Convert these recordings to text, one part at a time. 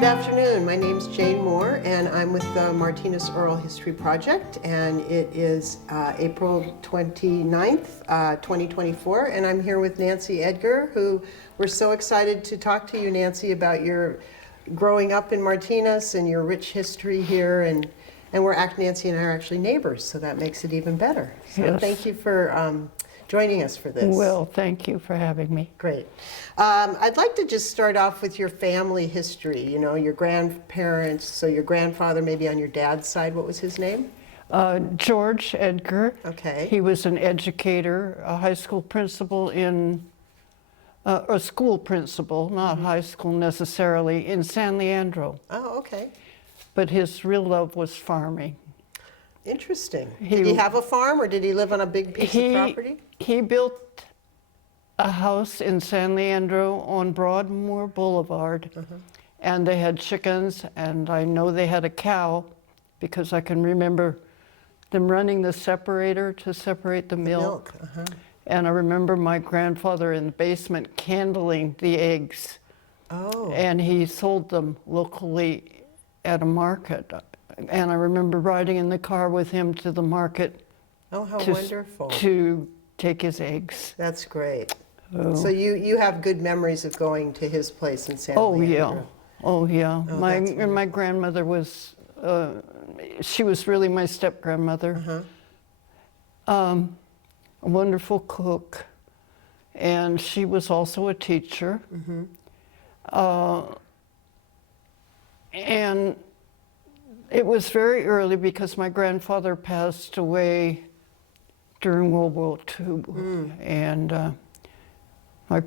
Good afternoon. My name's Jane Moore, and I'm with the Martinez Oral History Project, and it is April 29th, 2024, and I'm here with Nancy Edgar, who we're so excited to talk to you, Nancy, about your growing up in Martinez and your rich history here, and Nancy and I are actually neighbors, so that makes it even better. So yes. Thank you for joining us for this. Well, thank you for having me. Great. I'd like to just start off with your family history, you know, your grandparents, so your grandfather maybe on your dad's side, what was his name? George Edgar. Okay. He was an educator, a high school principal a school principal, not high school necessarily, in San Leandro. Oh, okay. But his real love was farming. Interesting. Did he have a farm, or did he live on a big piece of property? He built a house in San Leandro on Broadmoor Boulevard, and they had chickens, and I know they had a cow because I can remember them running the separator to separate the milk. And I remember my grandfather in the basement candling the eggs. Oh. And he sold them locally at a market. And I remember riding in the car with him to the market. Oh, how wonderful. To take his eggs. That's great. Oh. So you have good memories of going to his place in San Leandro. Oh, yeah. Oh, My grandmother was, she was really my step-grandmother. A wonderful cook. And she was also a teacher. And it was very early because my grandfather passed away during World War II. And my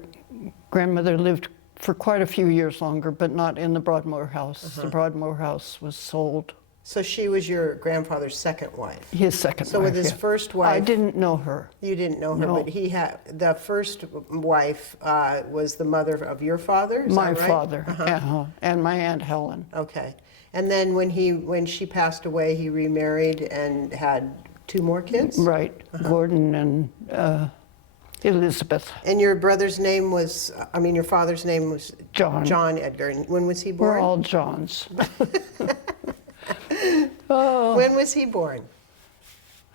grandmother lived for quite a few years longer, but not in the Broadmoor house. The Broadmoor house was sold. So she was your grandfather's second wife? His second wife. So with his first wife... I didn't know her. You didn't know her, No. but he had... The first wife was the mother of your father, is My that right? father, and my Aunt Helen. Okay. And then when she passed away, he remarried and had 2 more kids? Right, Gordon and Elizabeth. And your brother's name was, your father's name was... John. John Edgar. And when was he born? We're all Johns. When was he born?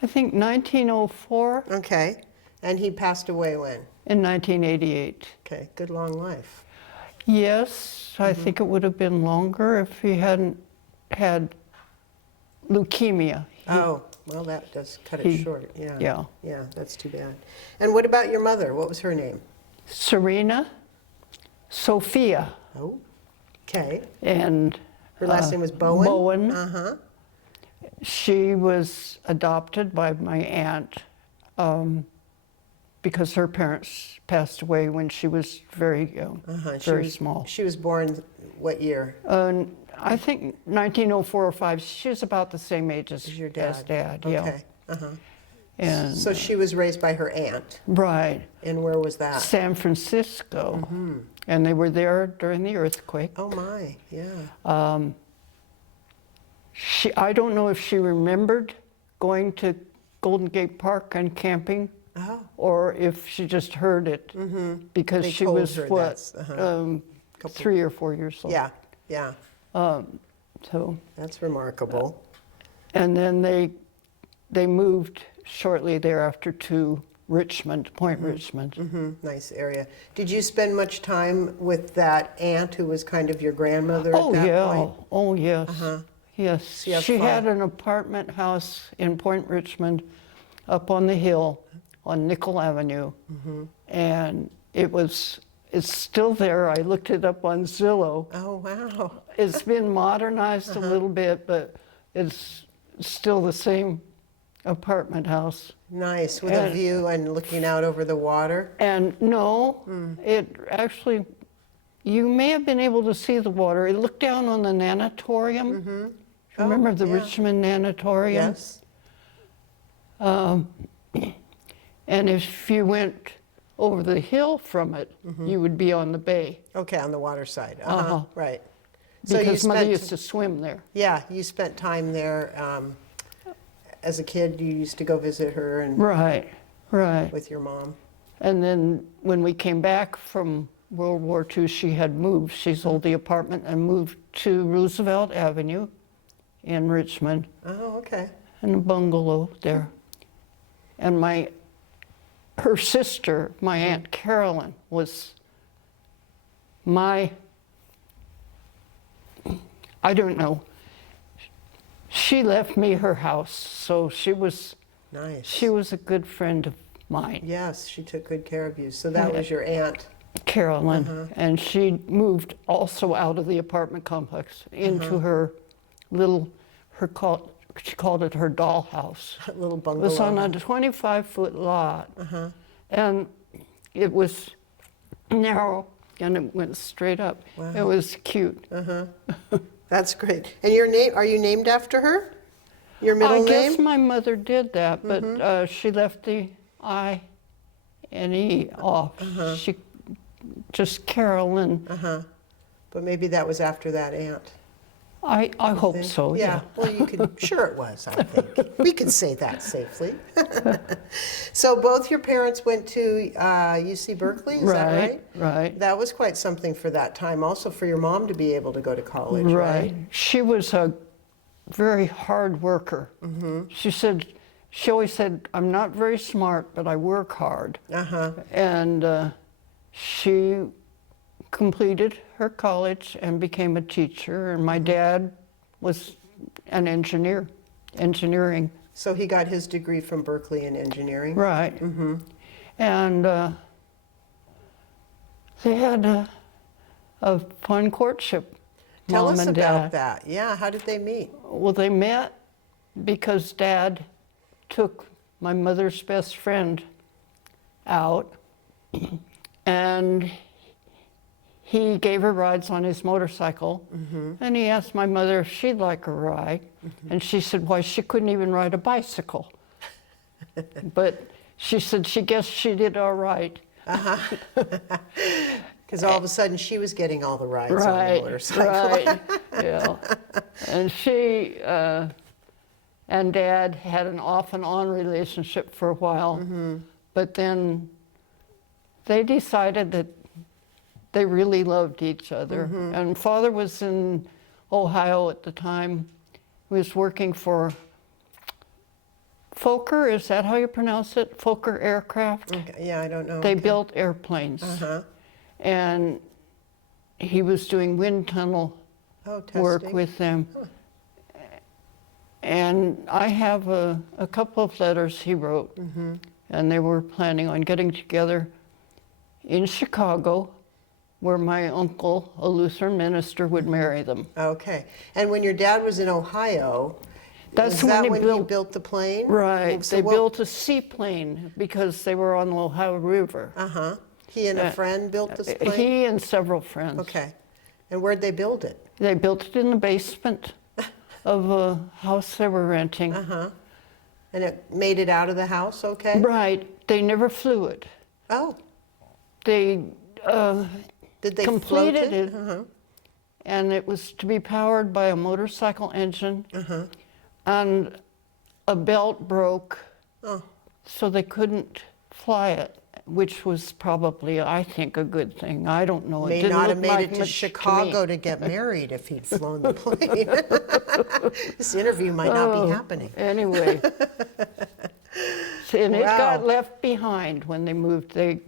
I think 1904. Okay. And he passed away when? In 1988. Okay. Good long life. Yes, I think it would have been longer if he hadn't had leukemia. Oh, well, that does cut it short. Yeah. Yeah, that's too bad. And what about your mother? What was her name? Serena Sophia. Oh, okay. And her last name was Bowen? Bowen. She was adopted by my aunt because her parents passed away when she was very young, very small. She was born what year? I think 1904 or 5. She was about the same age as your dad. Yeah. Okay. And so she was raised by her aunt. Right. And where was that? San Francisco. And they were there during the earthquake. Oh my, yeah. I don't know if she remembered going to Golden Gate Park and camping, or if she just heard it, because she was, what, 3 or 4 years old. Yeah. So that's remarkable. And then they moved shortly thereafter to Richmond, Point Richmond. Nice area. Did you spend much time with that aunt who was kind of your grandmother at that point? Oh, yes. Yes. So she had an apartment house in Point Richmond up on the hill on Nickel Avenue. And it's still there. I looked it up on Zillow. Oh, wow. It's been modernized a little bit, but it's still the same apartment house. Nice, with a view and looking out over the water? And no, it actually, you may have been able to see the water. It looked down on the nanatorium. Remember the Richmond nanatorium? Yes. And if you went over the hill from it, you would be on the bay. Okay, on the water side. Right. Because Mother used to swim there. Yeah, you spent time there. As a kid, you used to go visit her and Right. with your mom. And then when we came back from World War II, she had moved. She sold the apartment and moved to Roosevelt Avenue in Richmond, Oh, okay. in a bungalow there. And her sister, my Aunt Carolyn, was I don't know, she left me her house, so she was Nice. a good friend of mine. Yes, she took good care of you. So that was your aunt. Carolyn, and she moved also out of the apartment complex into her little, she called it her dollhouse. Little It bungalow. was on a 25-foot lot, and it was narrow, and it went straight up. Wow. It was cute. That's great. And your name, are you named after her? Your middle I name? guess my mother did that, but she left the I and E off. She just Carolyn. But maybe that was after that aunt. I hope so. Yeah. Well, you could, sure it was, I think. We can say that safely. So both your parents went to UC Berkeley, is that right? Right. That was quite something for that time, also for your mom to be able to go to college, right? She was a very hard worker. She always said, I'm not very smart, but I work hard. And she completed her college and became a teacher, and my dad was an engineering. So he got his degree from Berkeley in engineering? Right. And they had a fun courtship, Tell Mom us and about Dad. that. Yeah, how did they meet? Well, they met because Dad took my mother's best friend out, and he gave her rides on his motorcycle, and he asked my mother if she'd like a ride, and she said, why, she couldn't even ride a bicycle. But she said she guessed she did all right. Because all of a sudden she was getting all the rides on the motorcycle. Right, yeah. And she and Dad had an off and on relationship for a while, but then they decided that they really loved each other. And Father was in Ohio at the time. He was working for Fokker, is that how you pronounce it? Fokker Aircraft? Okay. Yeah, I don't know. They built airplanes. And he was doing wind tunnel work testing. with them. And I have a couple of letters he wrote, and they were planning on getting together in Chicago, where my uncle, a Lutheran minister, would marry them. Okay. And when your dad was in Ohio, That's is that when he he built the plane? Right. So They built a seaplane because they were on the Ohio River. He and a friend built this plane? He and several friends. Okay. And where'd they build it? They built it in the basement of a house they were renting. And it made it out of the house okay? Right. They never flew it. Oh, They did they completed float it, and it was to be powered by a motorcycle engine, and a belt broke, so they couldn't fly it, which was probably, I think, a good thing. I don't know. It May didn't not look have made like it to much Chicago me. to get married if he'd flown the plane. This interview might not be happening. Anyway, and it Wow. got left behind when they moved. They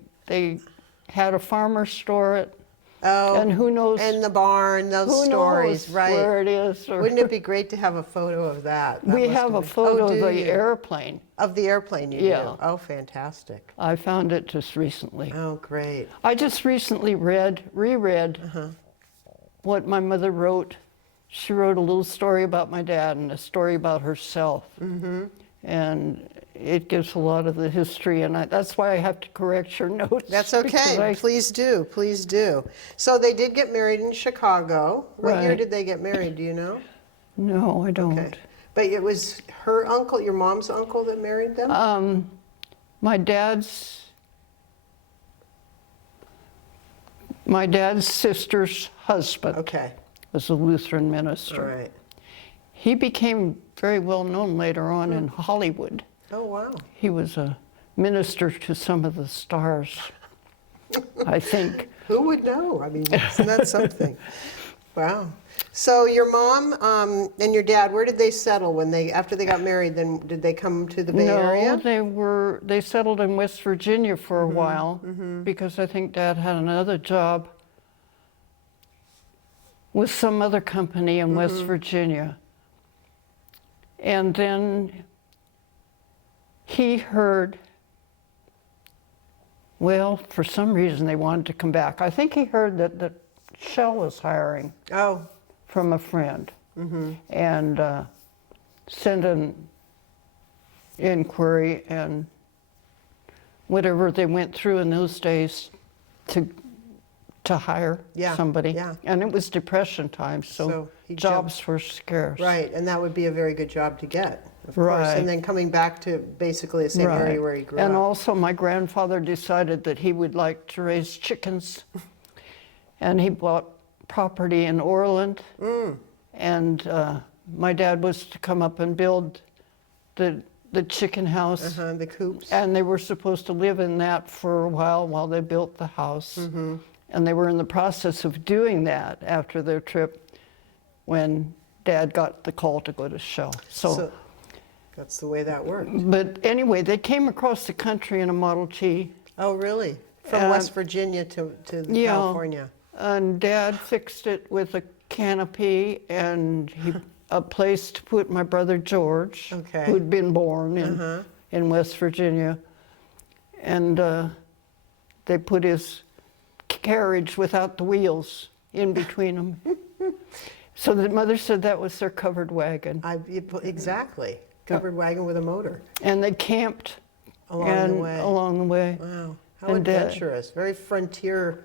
had a farmer store it, and who knows? And the barn, those who stories, knows right? where it is? Or Wouldn't it be great to have a photo of that? That we must have a been- photo Oh, of do the you? airplane. Of the airplane, you Yeah. do? Oh, fantastic. I found it just recently. Oh, great. I just recently reread what my mother wrote. She wrote a little story about my dad and a story about herself. And it gives a lot of the history, and that's why I have to correct your notes. That's because okay. Please do. Please do. So they did get married in Chicago. What year Right. did they get married? Do you know? No, I don't. Okay. But it was her uncle, your mom's uncle, that married them? My dad's sister's husband Okay. was a Lutheran All minister. right. He became very well known later on in Hollywood. Oh, wow. He was a minister to some of the stars, I think. Who would know? I mean, isn't that something? Wow. So your mom and your dad, where did they settle when after they got married? Then did they come to the Bay Area? No, they settled in West Virginia for a while because I think Dad had another job with some other company in West Virginia. And then he heard, well, for some reason they wanted to come back. I think he heard that Shell was hiring. Oh. From a friend, and sent an inquiry, and whatever they went through in those days to hire somebody. Yeah. And it was Depression time, so jobs were scarce. Right, and that would be a very good job to get, of course. And then coming back to basically the same area where he grew up. And also my grandfather decided that he would like to raise chickens, and he bought property in Orland, and my dad was to come up and build the chicken house. The coops. And they were supposed to live in that for a while they built the house. And they were in the process of doing that after their trip when Dad got the call to go to Shell. So that's the way that worked. But anyway, they came across the country in a Model T. Oh, really? From West Virginia to California. And Dad fixed it with a canopy and a place to put my brother George, who'd been born in West Virginia. And they put his carriage without the wheels in between them. So the mother said that was their covered wagon. Exactly. Covered wagon with a motor. And they camped along the way. Wow. How adventurous. Very frontier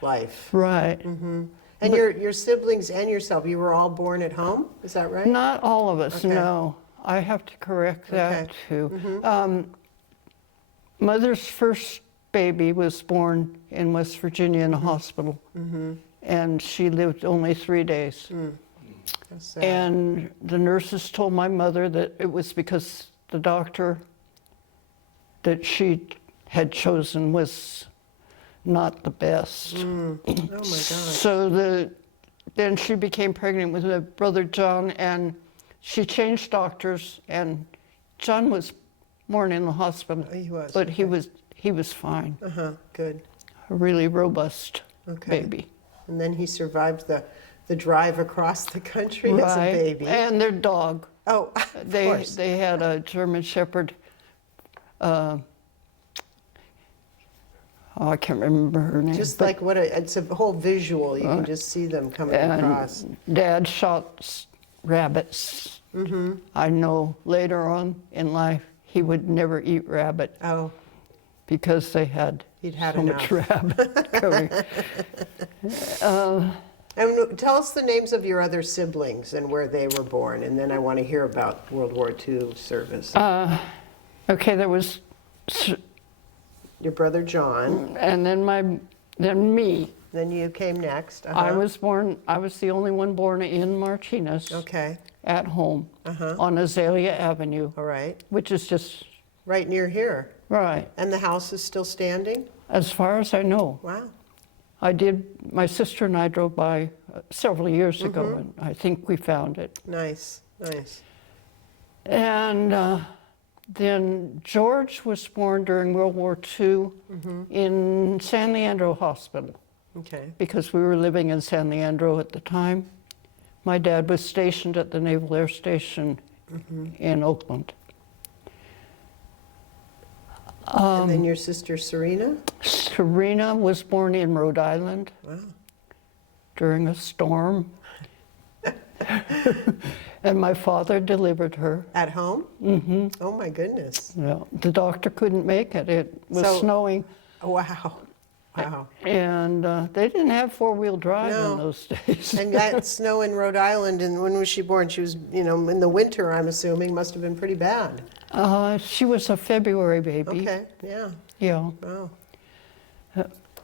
life. Right. And your siblings and yourself, you were all born at home? Is that right? Not all of us, no. I have to correct that too. Mother's first baby was born in West Virginia in a hospital, and she lived only 3 days. That's sad. And the nurses told my mother that it was because the doctor that she had chosen was not the best. Oh my God. So then she became pregnant with my brother John, and she changed doctors, and John was born in the hospital. He was. But he was fine. Good. A really robust baby. And then he survived the drive across the country as a baby. And their dog. Oh, of course. They had a German Shepherd. I can't remember her name. Just like it's a whole visual. You can just see them coming across. Dad shot rabbits. I know later on in life he would never eat rabbit. Oh. Because they had so much rabbit coming. And tell us the names of your other siblings and where they were born, and then I want to hear about World War II service. Okay, there was your brother John, and then me. Then you came next. I was the only one born in Martinez. Okay. At home on Azalea Avenue. All right. Which is just right near here. Right. And the house is still standing? As far as I know. Wow. My sister and I drove by several years ago, and I think we found it. Nice, nice. And then George was born during World War II in San Leandro Hospital. Okay. Because we were living in San Leandro at the time. My dad was stationed at the Naval Air Station in Oakland. And then your sister Serena? Serena was born in Rhode Island. Wow. During a storm. And my father delivered her. At home? Oh my goodness. Yeah, the doctor couldn't make it. It was snowing. Wow. Wow. And they didn't have four-wheel drive in those days. And that snow in Rhode Island, and when was she born? She was, in the winter, I'm assuming, must have been pretty bad. She was a February baby. Okay, yeah. Yeah. Wow.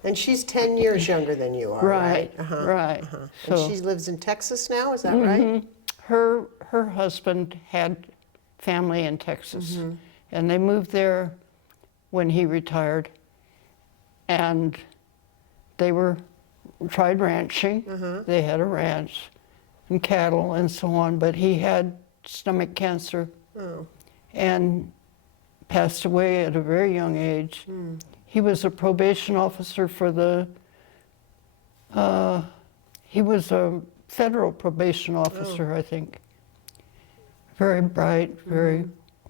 And she's 10 years younger than you are, right? Right. And she lives in Texas now, is that right? Her husband had family in Texas, and they moved there when he retired. And they tried ranching. They had a ranch and cattle and so on, but he had stomach cancer and passed away at a very young age. He was a probation officer for he was a federal probation officer, I think. Very bright, very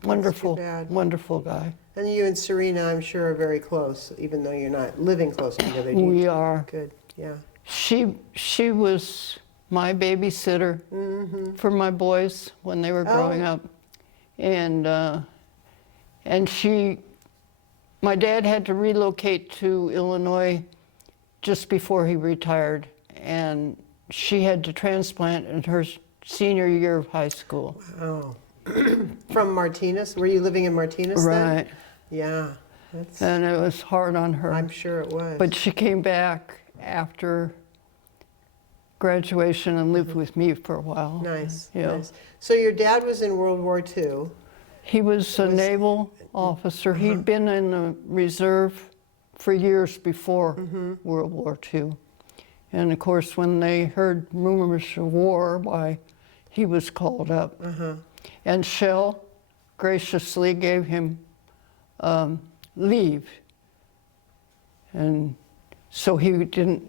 wonderful, wonderful guy. And you and Serena, I'm sure, are very close, even though you're not living close together. We are. Good, yeah. She was my babysitter for my boys when they were growing up. And my dad had to relocate to Illinois just before he retired, and she had to transplant in her senior year of high school. Oh. From Martinez? Were you living in Martinez then? Right. Yeah. And it was hard on her. I'm sure it was. But she came back after graduation and lived with me for a while. Nice, Yeah. nice. So your dad was in World War II. He was a naval officer. He'd been in the reserve for years before World War II. And of course, when they heard rumors of war, why, he was called up. And Shell graciously gave him leave. And so he didn't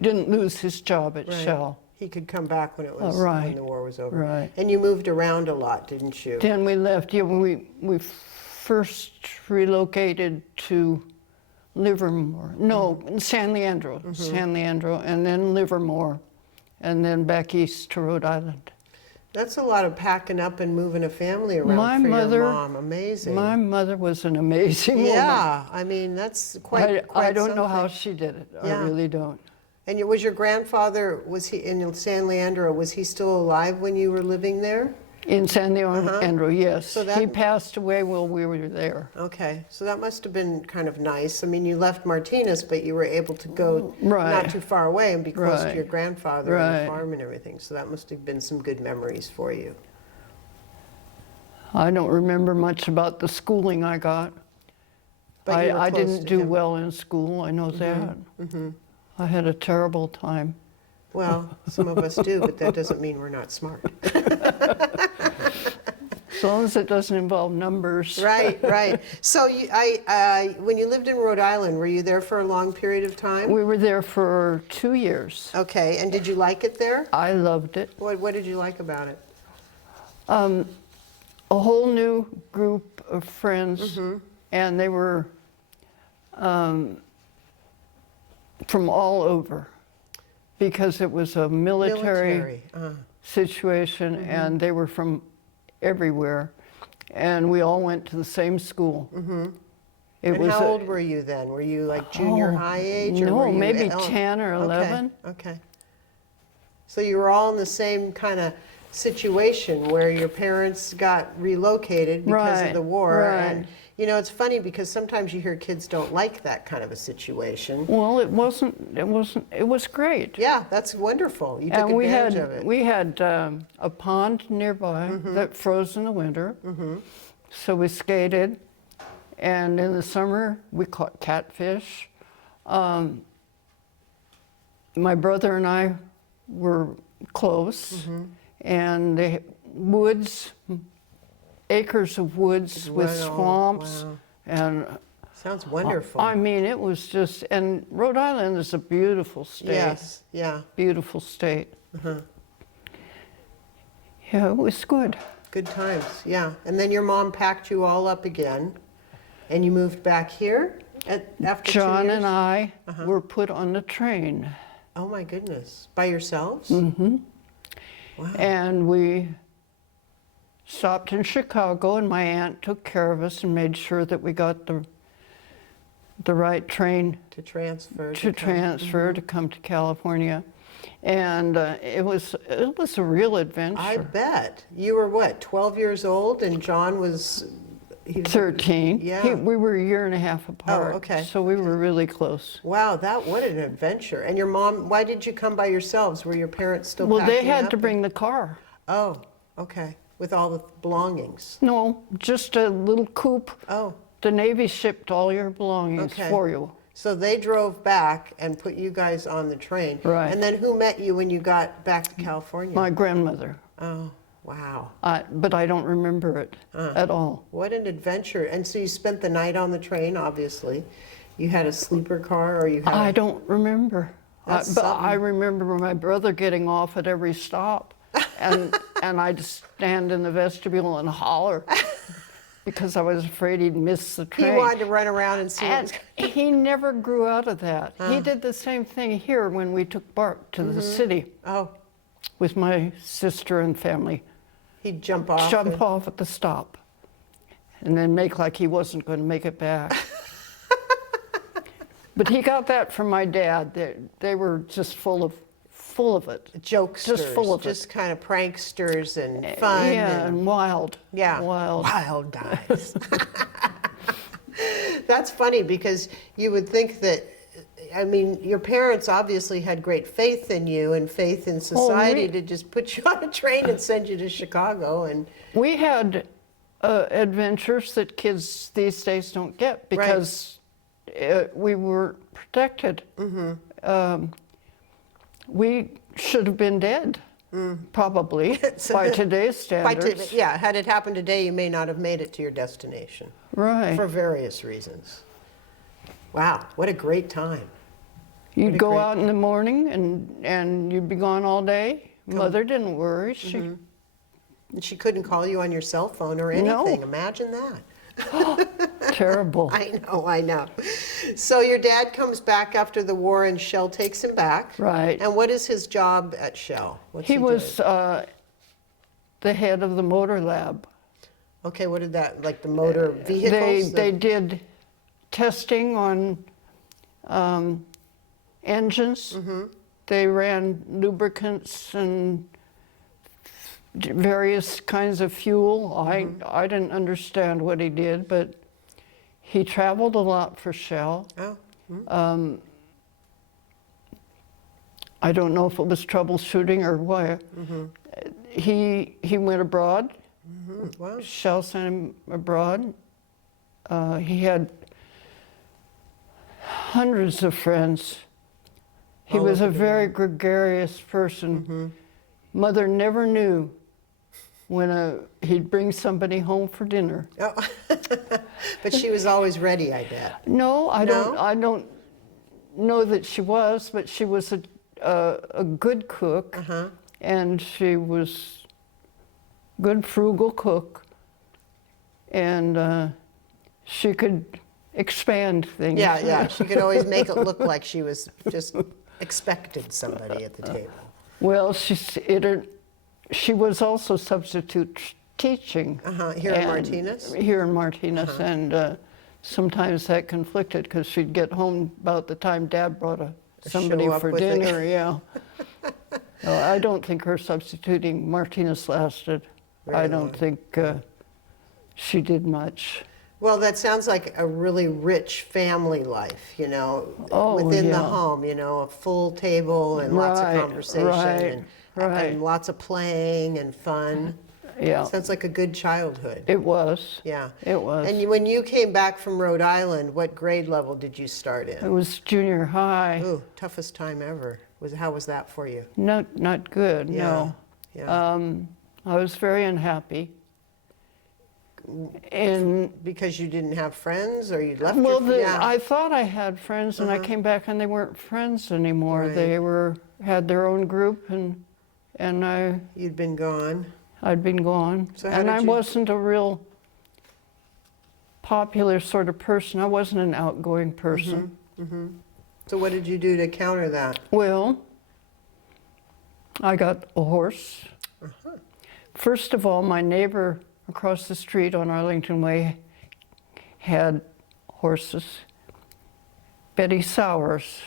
lose his job at Shell. He could come back when it was when the war was over. Right. And you moved around a lot, didn't you? Then we left. Yeah, we first relocated to Livermore. No, San Leandro. San Leandro, and then Livermore, and then back east to Rhode Island. That's a lot of packing up and moving a family around for your mom. Amazing. My mother was an amazing woman. Yeah, I mean, that's quite I don't know something. how she did it. Yeah. I really don't. And was your grandfather, was he in San Leandro, was he still alive when you were living there? In San Leandro, yes. So he passed away while we were there. Okay, so that must have been kind of nice. I mean, you left Martinez, but you were able to go not too far away and be close to your grandfather and the farm and everything. So that must have been some good memories for you. I don't remember much about the schooling I got. But you were I close didn't to do him. well in school, I know that. I had a terrible time. Well, some of us do, but that doesn't mean we're not smart. As long as it doesn't involve numbers. Right, right. So when you lived in Rhode Island, were you there for a long period of time? We were there for 2 years. Okay, and did you like it there? I loved it. What did you like about it? A whole new group of friends, and they were from all over, because it was a military situation, and they were from everywhere, and we all went to the same school. And how old were you then? Were you like junior high age? Or No, were you maybe 10 or 11. Okay. So you were all in the same kind of situation where your parents got relocated because of the war. And you know, it's funny because sometimes you hear kids don't like that kind of a situation. Well, it was great. Yeah, that's wonderful. You took advantage of it. We had a pond nearby that froze in the winter. So we skated, and in the summer we caught catfish. My brother and I were close, and the woods, acres of woods with swamps, and sounds wonderful. I mean, it was just, and Rhode Island is a beautiful state. Yes, yeah. Beautiful state. Yeah, it was good. Good times, yeah. And then your mom packed you all up again, and you moved back here after 2 years? John and I were put on the train. Oh my goodness, by yourselves? Wow. And we stopped in Chicago, and my aunt took care of us and made sure that we got the right train to transfer to come to California. And it was a real adventure. I bet. You were what, 12 years old, and John was 13. Yeah. We were a year and a half apart. Oh, okay. So we were really close. Wow, what an adventure. And your mom, why did you come by yourselves? Were your parents still Well, they packing had up? to bring the car. Oh, okay. With all the belongings. No, just a little coupe. Oh. The Navy shipped all your belongings for you. So they drove back and put you guys on the train. Right. And then who met you when you got back to California? My grandmother. Oh, wow. But I don't remember it at all. What an adventure. And so you spent the night on the train, obviously. You had a sleeper car or you had I don't remember. That's But something. I remember my brother getting off at every stop, and I'd stand in the vestibule and holler because I was afraid he'd miss the train. He wanted to run around and see what was And he never grew out of that. He did the same thing here when we took Bart to the city Oh, with my sister and family. he'd jump off. Jump off at the stop and then make like he wasn't going to make it back. But he got that from my dad. They were just full of it. Jokesters. Just full of it. Just kind of pranksters and fun. Yeah, and wild. Yeah. Wild. Wild guys. That's funny because you would think that, I mean, your parents obviously had great faith in you and faith in society to just put you on a train and send you to Chicago. And We had adventures that kids these days don't get because we were protected. We should have been dead, probably, by today's standards. yeah, had it happened today, you may not have made it to your destination Right. for various reasons. Wow, what a great time. You'd a go great- out in the morning and you'd be gone all day. Mother didn't worry. And she couldn't call you on your cell phone or No. anything. Imagine that. Terrible. I know. So your dad comes back after the war and Shell takes him back. Right. And what is his job at Shell? What's He doing? was the head of the motor lab. Okay, what did that, like the motor vehicles? They did testing on engines. They ran lubricants and various kinds of fuel. I didn't understand what he did, but he traveled a lot for Shell. Oh, I don't know if it was troubleshooting or what. He went abroad. wow. Shell sent him abroad. He had hundreds of friends. He All was a over the very gregarious person. Mother never knew when he'd bring somebody home for dinner. Oh. But she was always ready, I bet. No, I No? don't know that she was, but she was a good cook, and she was good frugal cook, and she could expand things. Yeah, she could always make it look like she was just expected somebody at the table. Well, she was also substitute teaching. Here in and- Martinez? Here in Martinez, and sometimes that conflicted because she'd get home about the time Dad brought somebody Show up for with it. dinner. Yeah. No, I don't think her substituting Martinez lasted. I Very don't long. think she did much. Well, that sounds like a really rich family life, Oh, within the yeah. home, a full table and lots of Right, conversation right, right. and lots of playing and fun. Yeah, Sounds like a good childhood. it was. Yeah. It was. And when you came back from Rhode Island, what grade level did you start It in? was junior high. Ooh, toughest time ever. How was that for you? Not good. No. Yeah. I was very unhappy. And Because you didn't have friends or you left well, your yeah. I thought I had friends, and I came back and they weren't friends anymore. Right. They had their own group, and You'd been gone. I'd been gone. So how And did I you- wasn't a real popular sort of person. I wasn't an outgoing person. So what did you do to counter that? Well, I got a horse. First of all, my neighbor across the street on Arlington Way had horses. Betty Sowers,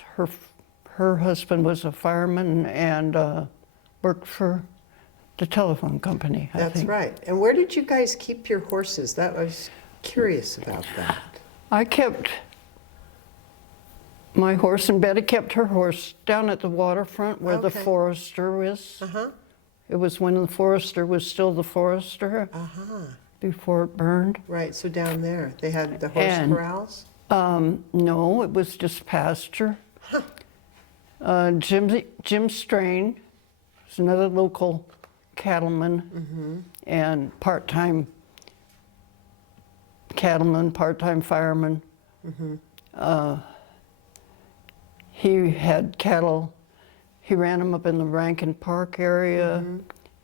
her husband was a fireman and worked for the telephone company, I That's think. right. And where did you guys keep your horses? I was curious about that. I kept my horse, and Betty kept her horse down at the waterfront where the Okay. Forester was. Uh-huh. It was when the Forester was still the Forester Uh-huh. before it burned. Right, so down there, they had the horse And- corrals? No, it was just pasture. Jim Strain was another local cattleman and part-time cattleman, part-time fireman. He had cattle. He ran them up in the Rankin Park area,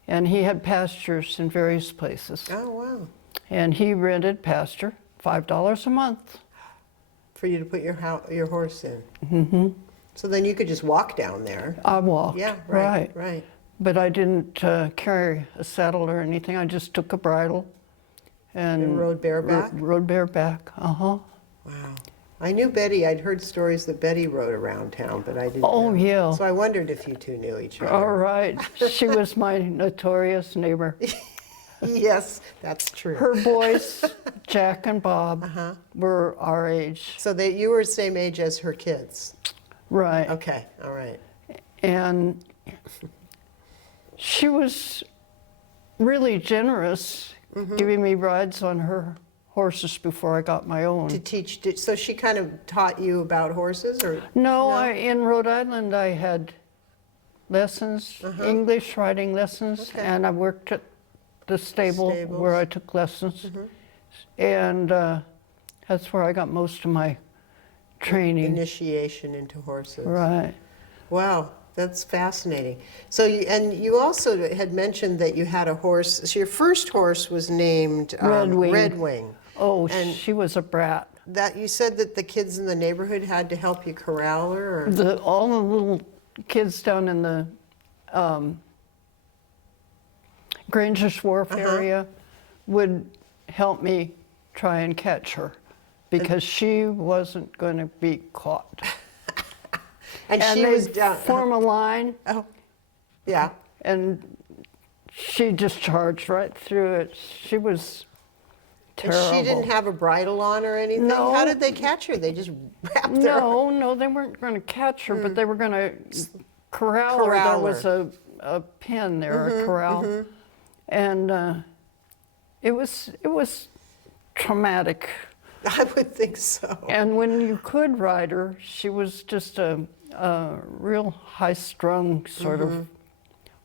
and he had pastures in various places. Oh, wow. And he rented pasture, $5 a month. For you to put your horse in. So then you could just walk down there. I walked. Yeah, right. But I didn't carry a saddle or anything. I just took a bridle and rode bareback? Rode bareback, Wow. I knew Betty. I'd heard stories that Betty rode around town, but I didn't Oh, know. yeah. So I wondered if you two knew each other. All right. She was my notorious neighbor. Yes, that's true. Her boys, Jack and Bob, were our age. So you were the same age as her kids? Right. Okay, all right. And she was really generous, giving me rides on her horses before I got my own. To teach, so she kind of taught you about horses, or? No, in Rhode Island I had lessons, English riding lessons, and I worked at the stable where I took lessons. And that's where I got most of my training. Initiation into horses. Right. Wow, that's fascinating. So, you also had mentioned that you had a horse. So your first horse was named Redwing. Oh, and she was a brat. That you said that the kids in the neighborhood had to help you corral her? Or? All the little kids down in the Granger's Wharf area would help me try and catch her because she wasn't going to be caught. and she was down. Form a line. Oh, yeah. And she just charged right through it. She was terrible. And she didn't have a bridle on or anything? No. How did they catch her? They just wrapped her? No, they weren't going to catch her, but they were going to corral her. There was a pen there, a corral. And it was traumatic. I would think so. And when you could ride her, she was just a real high-strung sort of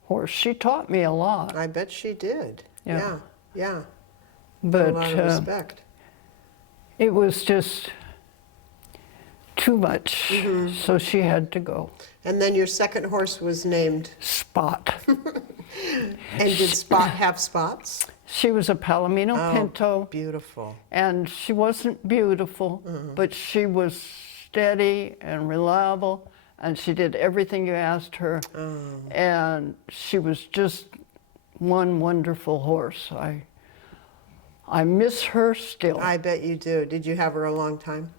horse. She taught me a lot. I bet she did. Yeah. But a lot of respect. It was just too much, so she had to go. And then your second horse was named? Spot. And did Spot have spots? She was a Palomino Pinto. Beautiful. And she wasn't beautiful, but she was steady and reliable, and she did everything you asked her. And she was just one wonderful horse. I miss her still. I bet you do. Did you have her a long time?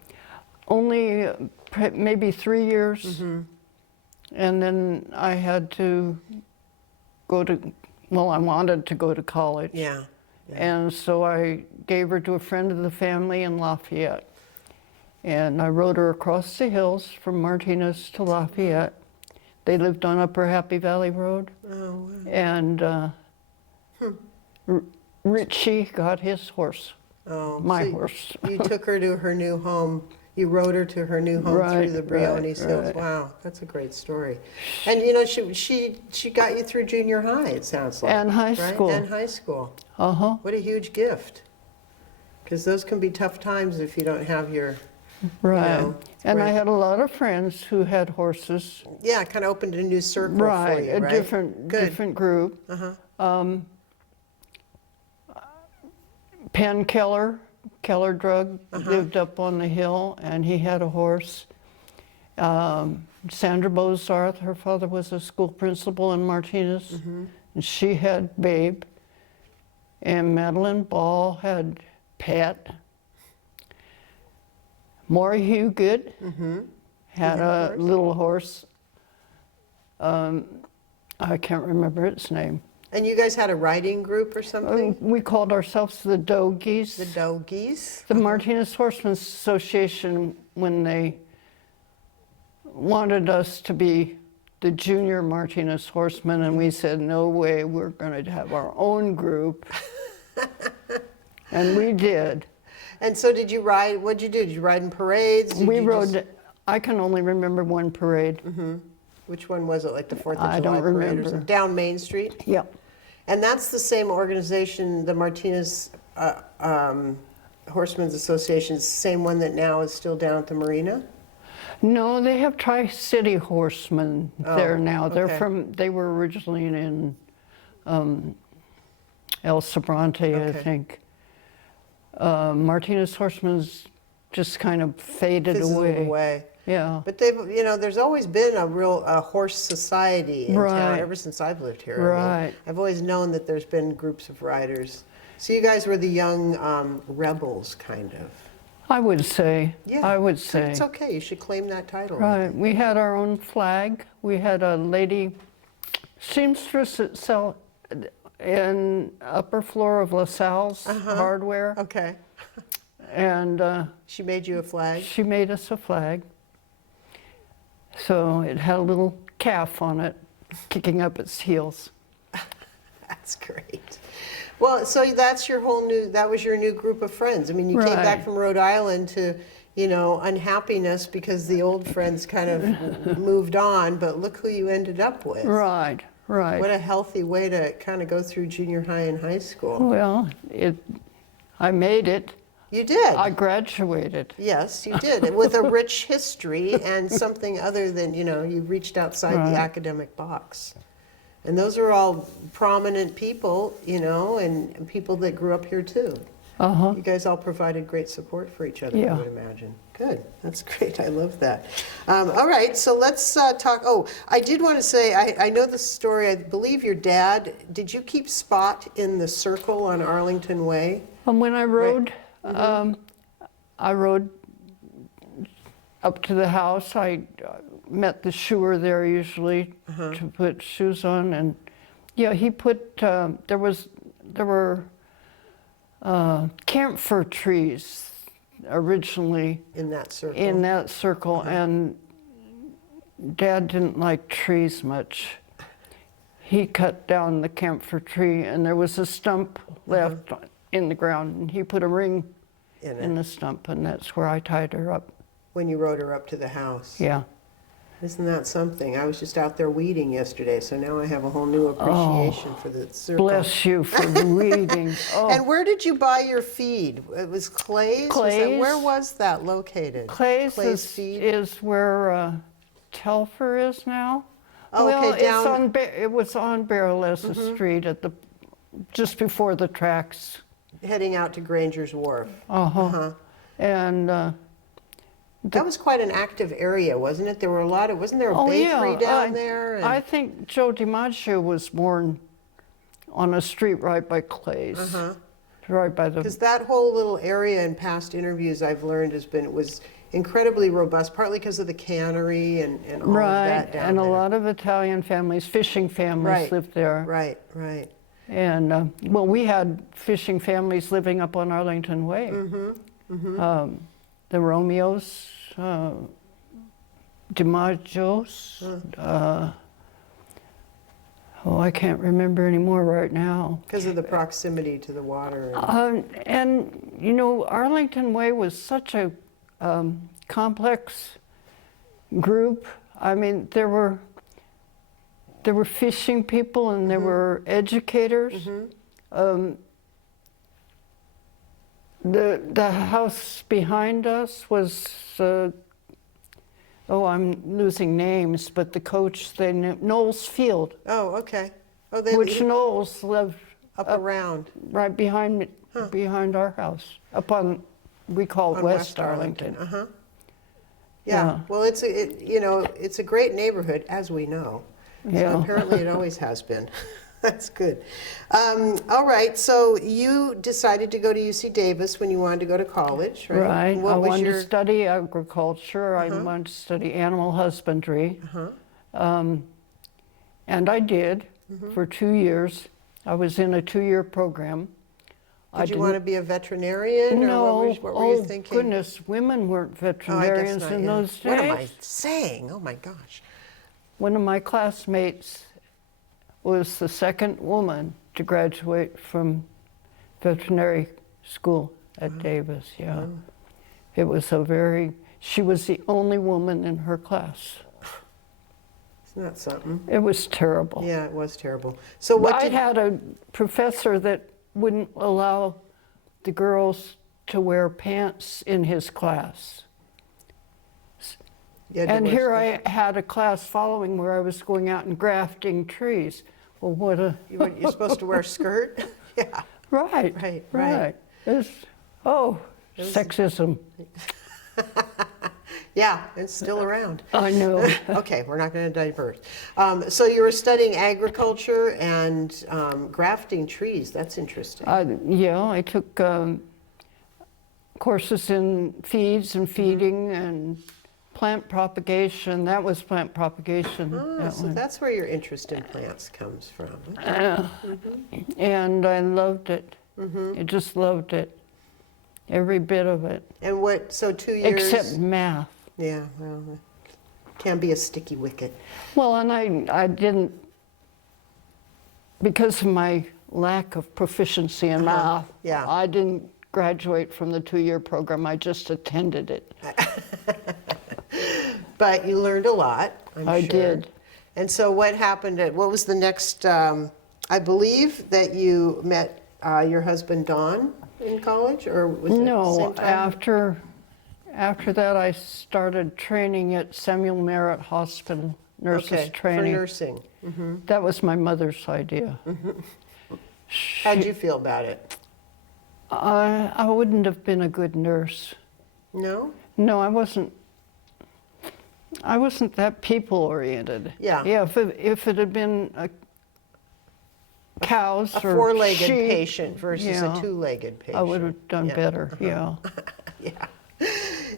Only maybe 3 years. And then I had to go to, well, I wanted to go to college. Yeah. And so I gave her to a friend of the family in Lafayette. And I rode her across the hills from Martinez to Lafayette. They lived on Upper Happy Valley Road. Oh, wow. And Richie got his horse, my horse. You took her to her new home. You rode her to her new home through the Briones Hills. Right. Wow, that's a great story. And you know, she got you through junior high, it sounds like. And high school. And high school. Uh-huh. What a huge gift. Because those can be tough times if you don't have your, Right. You know, and I had a lot of friends who had horses. yeah, it kind of opened a new circle for you, A right? different group. Penn Keller Drug lived up on the hill, and he had a horse. Sandra Bozarth, her father was a school principal in Martinez, and she had Babe. And Madeline Ball had Pet. Maury Hugood had a little horse. I can't remember its name. And you guys had a riding group or something? We called ourselves the Dogies. The Dogies? The Martinez Horsemen's Association, when they wanted us to be the junior Martinez Horsemen, and we said, no way, we're going to have our own group. And we did. And so did you ride, what'd you do? Did you ride in parades? Did We you rode, just- I can only remember one parade. which one was it, like the 4th of I July don't parade or remember. something? Down Main Street? Yep. And that's the same organization, the Martinez Horsemen's Association, is the same one that now is still down at the marina? No, they have Tri-City Horsemen there now. They're okay. they were originally in El Sobrante, I Okay. think. Martinez Horsemen's just kind of faded Fizzled away. away. Yeah. But they've, there's always been a real horse society in town Right. ever since I've lived here. I mean, Right. I've always known that there's been groups of riders. So you guys were the young rebels, kind of. I would say. Yeah. I would say. It's okay. You should claim that title. Right. We had our own flag. We had a lady seamstress that sell in upper floor of LaSalle's hardware, Okay. and She made you a flag. she made us a flag. So it had a little calf on it, kicking up its heels. That's great. Well, so that's your that was your new group of friends. I mean, you came back Right. from Rhode Island to, unhappiness because the old friends kind of moved on, but look who you ended up with. Right. Right. What a healthy way to kind of go through junior high and high school. Well, I made it. You did. I graduated. Yes, you did. With a rich history and something other than, you reached outside Right. the academic box. And those are all prominent people, and people that grew up here too. Uh-huh. You guys all provided great support for each other, I Yeah. would imagine. Good. That's great. I love that. All right, so let's talk. Oh, I did want to say, I know this story. I believe your dad, did you keep spot in the circle on Arlington Way? And when I rode, I rode up to the house. I met the shoer there usually to put shoes on, and yeah, he put there were camphor trees originally In that circle? in that circle, and Dad didn't like trees much. He cut down the camphor tree, and there was a stump left in the ground, and he put a ring In in it, the stump, and that's where I tied her up. when you rode her up to the house. Yeah. Isn't that something? I was just out there weeding yesterday, so now I have a whole new appreciation for the circle. Bless you for the reading. Oh, And where did you buy your feed? It was Clay's? Clay's. Where was that located? Clay's feed? is where Telfer is now. Oh, well, okay, down- Mm-hmm. it was on Barrelessa Street at just before the tracks. Heading out to Granger's Wharf. Uh-huh. And That was quite an active area, wasn't it? There were wasn't there a bakery down there? And- I think Joe DiMaggio was born on a street right by Clay's. Right by the. Because that whole little area in past interviews I've learned was incredibly robust, partly because of the cannery and all of Right, that down and there. a lot of Italian families, fishing families Right, lived there. Right, right. And, well, we had fishing families living up on Arlington Way. The Romeos, DiMaggios, I can't remember anymore right now. Because of the proximity to the water. And, Arlington Way was such a complex group. I mean, there were fishing people and there were educators. The house behind us was, I'm losing names, but the coach, Knowles Field, Oh, okay. Oh, which Knowles lived up around. right behind our house, we call it On West Arlington. Uh-huh. Yeah. Yeah. Well, it's a great neighborhood, as we know. So Yeah. apparently it always has been. That's good. All right. So you decided to go to UC Davis when you wanted to go to college, right? Right. What I was wanted your to study agriculture. I wanted to study animal husbandry. And I did for 2 years. I was in a 2-year program. Did you want to be a veterinarian? No. Or what were you Oh, thinking? goodness. Women weren't Oh, I guess veterinarians not, in yeah. those days. What am I saying? Oh, my gosh. One of my classmates was the second woman to graduate from veterinary school at Davis, yeah. It was she was the only woman in her class. Isn't that something? It was terrible. Yeah, it was terrible. So what I had a professor that wouldn't allow the girls to wear pants in his class. And here I had a class following where I was going out and grafting trees. Well, what a... You're supposed to wear a skirt? Yeah. Right. It's, sexism. Yeah, it's still around. I know. Okay, we're not going to divert. So you were studying agriculture and grafting trees. That's interesting. I took courses in feeds and feeding and plant propagation. That was plant propagation. So that's where your interest in plants comes from. And I loved it. I just loved it. Every bit of it. And so 2 years? Except math. Yeah, well, it can be a sticky wicket. Well, and I didn't, because of my lack of proficiency in math, I didn't graduate from the 2-year program. I just attended it. But you learned a lot, I'm sure. I did. And so what happened what was the next, I believe that you met your husband Don in college, or was it the same time? After that I started training at Samuel Merritt Hospital, nurses training. For nursing. That was my mother's idea. How'd you feel about it? I wouldn't have been a good nurse. No? No, I wasn't that people-oriented. Yeah. Yeah, if it had been cows or a four-legged sheep, patient versus a two-legged patient. I would have done better, yeah. Yeah.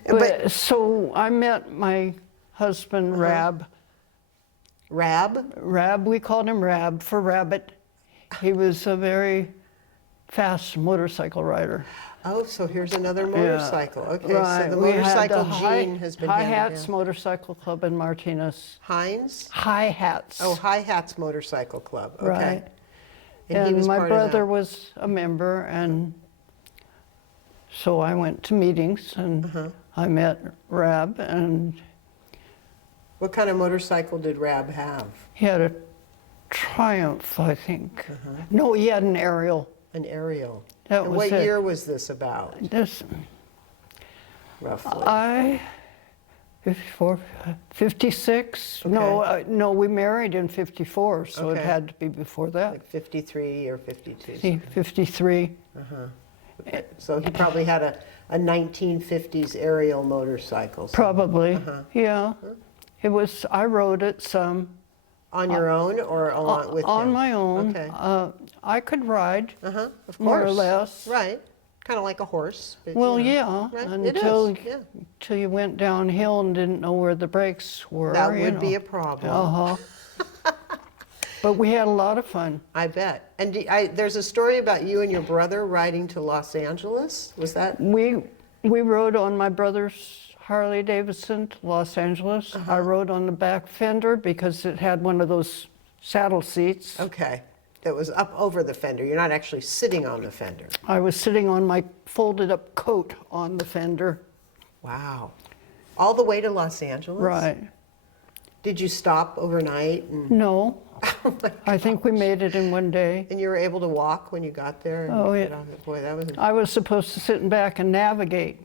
But so I met my husband, Rab. Rab? Rab, we called him Rab for Rabbit. He was a very fast motorcycle rider. Oh, so here's another motorcycle. Okay, right. so the motorcycle gene had has been High handed Hats down. Motorcycle Club in Martinez. Heinz? High Hats. Oh, High Hats Motorcycle Club. Okay. Right. And he was my part of brother that. was a member, and so I went to meetings, and I met Rab, and What kind of motorcycle did Rab have? he had a Triumph, I think. No, he had an Aerial. An Aerial. That And was what it. year was this about, This, roughly? 54, 56? Okay. No, we married in 54, so it Okay. had to be before that. Like 53 or 52. See, 53. So he probably had a 1950s Aerial motorcycle. Probably, yeah. It was, I rode it some. On your own or along with him? On my own. Okay. I could ride, Of course. more or less. Right. Kind of like a horse. But, Well, you know. yeah, Right. It until is, yeah. you went downhill and didn't know where the brakes were. That you would be know. a problem. But we had a lot of fun. I bet. And there's a story about you and your brother riding to Los Angeles. Was that? We rode on my brother's Harley Davidson to Los Angeles. I rode on the back fender because it had one of those saddle seats. Okay. That was up over the fender. You're not actually sitting on the fender. I was sitting on my folded up coat on the fender. Wow. All the way to Los Angeles? Right. Did you stop overnight? And, No. oh my I think we made it in one day. And you were able to walk when you got there? And Oh, get yeah. off it? Boy, that was... I was supposed to sit in back and navigate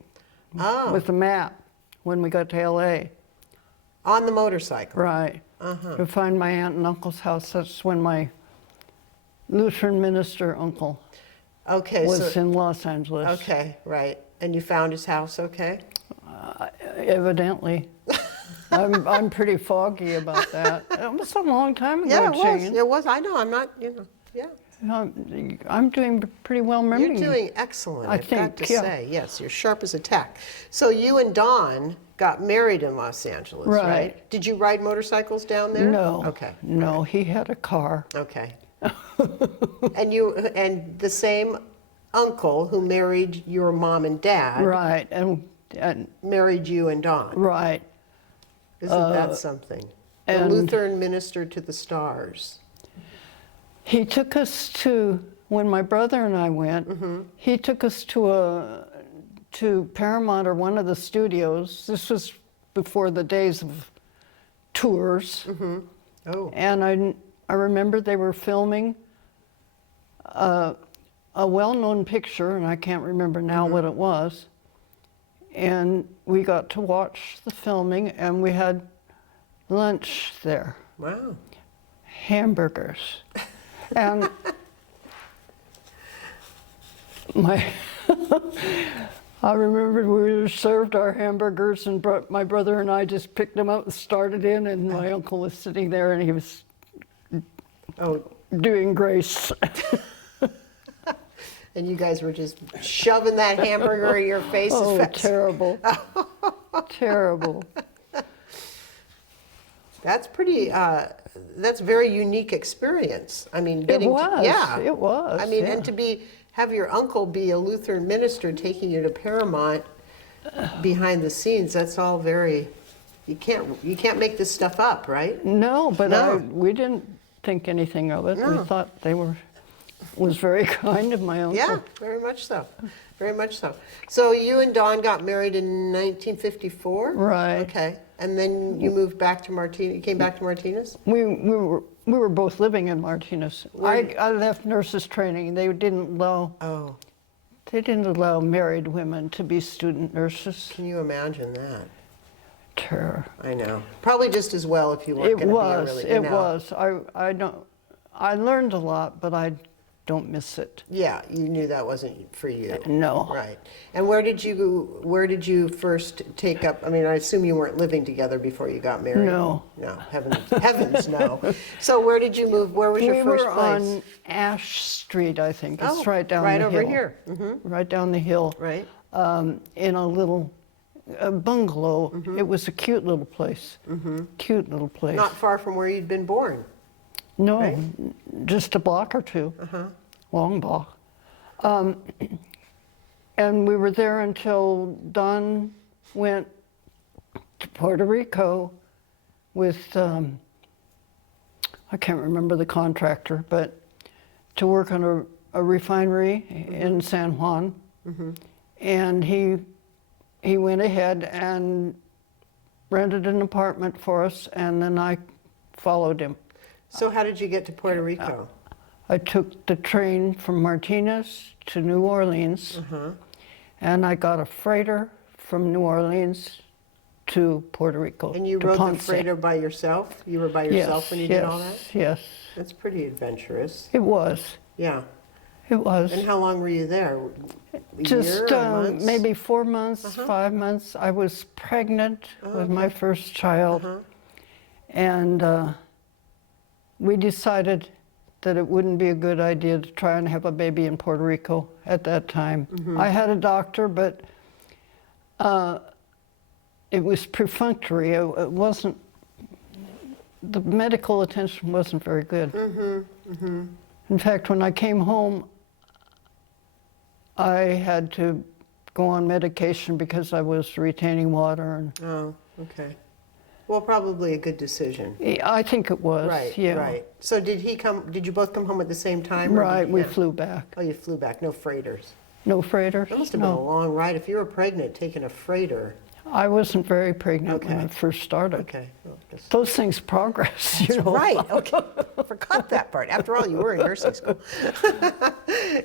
with the map when we got to LA. On the motorcycle? Right. To find my aunt and uncle's house. That's when my Lutheran minister uncle Okay, was so... in Los Angeles. Okay, right. And you found his house okay? Evidently. I'm pretty foggy about that. It was a long time ago, Yeah, it was. Jane. It was. I know. I'm not, yeah. I'm doing pretty well remembering. You're doing excellent, I've got think, to yeah. say. Yes, you're sharp as a tack. So you and Don got married in Los Angeles, right? Right. Did you ride motorcycles down there? No. Okay. No, he had a car. Okay. And the same uncle who married your mom and dad Right. And married you and Don. right. Isn't that something? The and- Lutheran minister to the stars. He took us to when my brother and I went, he took us to Paramount or one of the studios. This was before the days of tours. Oh. And I remember they were filming a well-known picture, and I can't remember now what it was. And we got to watch the filming, and we had lunch there. Wow. Hamburgers. And I remember we were served our hamburgers, and my brother and I just picked them up and started in, and my uncle was sitting there, and he was doing grace. And you guys were just shoving that hamburger in your face as fast. Terrible. Terrible. That's pretty, that's a very unique experience. I mean, It was. yeah. It was. I mean, yeah. and to have your uncle be a Lutheran minister taking you to Paramount behind the scenes, that's all very, you can't make this stuff up, right? No, but No. we didn't think anything of it. No. We thought was very kind of my uncle. Yeah, very much so. Very much so. So you and Dawn got married in 1954? Right. Okay. And then you moved back to Martinez, you came back to Martinez? We were both living in Martinez. I left nurses training. They didn't allow married women to be student nurses. Can you imagine that? Terror. I know. Probably just as well if you weren't going to be a really, It was. I learned a lot, but I don't miss it. Yeah, you knew that wasn't for you. No. Right. And where did you first take up, I mean, I assume you weren't living together before you got married. No. No, heavens no. So where did you move? Where was your first place? We were on Ash Street, I think. It's right down right the over hill. here. Right down the hill. Right. In a little bungalow. It was a cute little place. Cute little place. Not far from where you'd been born. No, right? just a block or two. Long block. And we were there until Don went to Puerto Rico with, I can't remember the contractor, but to work on a refinery in San Juan. And he went ahead and rented an apartment for us, and then I followed him. So how did you get to Puerto Rico? I took the train from Martinez to New Orleans, and I got a freighter from New Orleans to Puerto Rico. And you to rode Ponce. the freighter by yourself? You were by yourself when you did all that? Yes, That's pretty adventurous. it was. Yeah. It was. And how long were you there? A Just year or months? maybe 4 months, 5 months. I was pregnant with my first child, and we decided that it wouldn't be a good idea to try and have a baby in Puerto Rico at that time. I had a doctor, but it was perfunctory. It wasn't, the medical attention wasn't very good. In fact, when I came home, I had to go on medication because I was retaining water. And Oh, okay. Well, probably a good decision. I think it was. Right, yeah. right. So did you both come home at the same time? or Right, did- we yeah. flew back. Oh, you flew back, no freighters. No freighters? That must have been a No. long ride. If you were pregnant, taking a freighter. I wasn't very pregnant when Okay. I first started. Okay. Well, I guess- Those things progress, you know. Right, okay. Forgot that part. After all, you were in nursing school.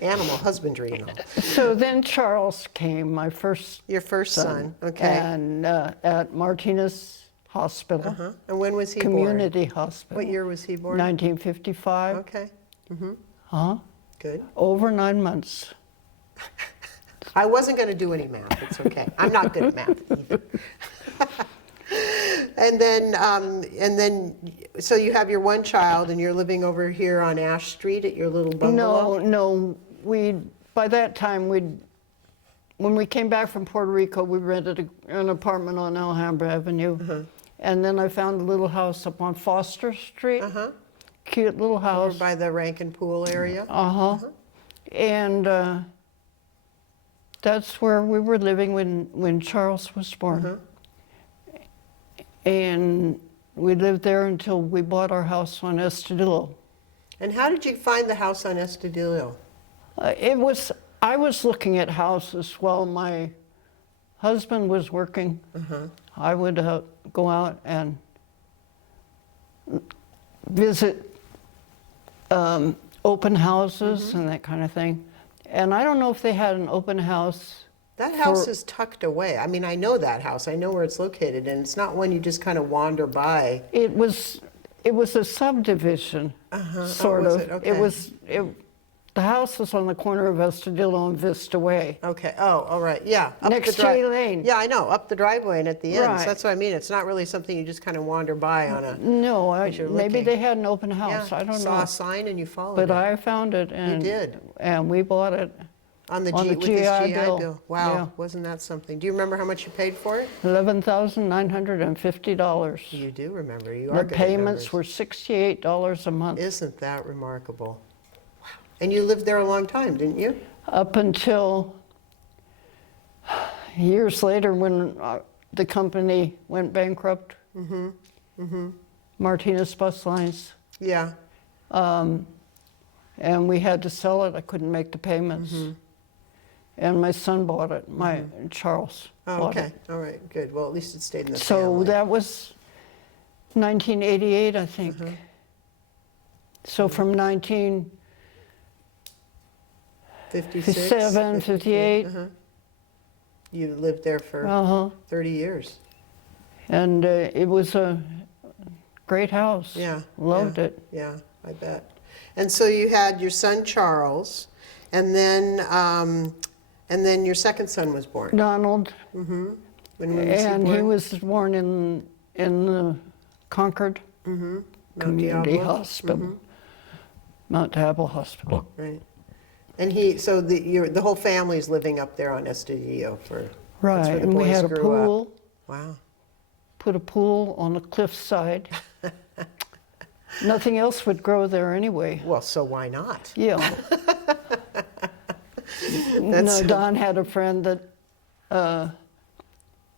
Animal husbandry and all. So then Charles came, my first Your first son, okay. and at Martinez Hospital, And when was he born? Community Hospital. What year was he born? 1955. Okay, good. Over 9 months. I wasn't going to do any math. It's okay. I'm not good at math either. And then, so you have your one child, and you're living over here on Ash Street at your little bungalow. No. By that time, when we came back from Puerto Rico, we rented an apartment on Alhambra Avenue, and then I found a little house up on Foster Street. Cute little house. Over by the Rankin Pool area. And that's where we were living when Charles was born. And we lived there until we bought our house on Estudillo. And how did you find the house on Estudillo? I was looking at houses while my husband was working. I would go out and visit open houses and that kind of thing. And I don't know if they had an open house. That house is tucked away. I mean, I know that house. I know where it's located, and it's not one you just kind of wander by. It was a subdivision, sort was of. it? Okay. The house was on the corner of Estudillo and Vista Way. Okay. Oh, all right. Yeah. Up Next the J Lane. Yeah, I know. Up the driveway and at the end. Right. So that's what I mean. It's not really something you just kind of wander by on a. No, as you're maybe looking. they had an open house. Yeah. I don't Saw know. a sign and you followed But it. I found it, and did? and we bought it. On the on G the with this GI GI Bill. bill. Wow. Yeah. Wasn't that something? Do you remember how much you paid for it? $11,950. You do remember. You The are good at payments numbers. were $68 a month. Isn't that remarkable? Wow. And you lived there a long time, didn't you? Up until years later when the company went bankrupt. Martinez Bus Lines. Yeah. And we had to sell it. I couldn't make the payments. And my son bought it. Charles Oh, bought okay. it. All right. Good. Well, at least it stayed in the So family. that was 1988, I think. So from 57, 58. You lived there for 30 years. And it was a great house. Yeah. Loved yeah, it. Yeah, I bet. And so you had your son Charles, and then your second son was born. Donald. When was he And he born? was born in the Concord Mount Community Diablo. Hospital, Mount Diablo Hospital. Right. And so the whole family's living up there on Estudillo for. That's Right, where the and we boys had a grew pool. Up. Wow. Put a pool on the cliffside. Nothing else would grow there anyway. Well, so why not? Yeah. No, Don had a friend that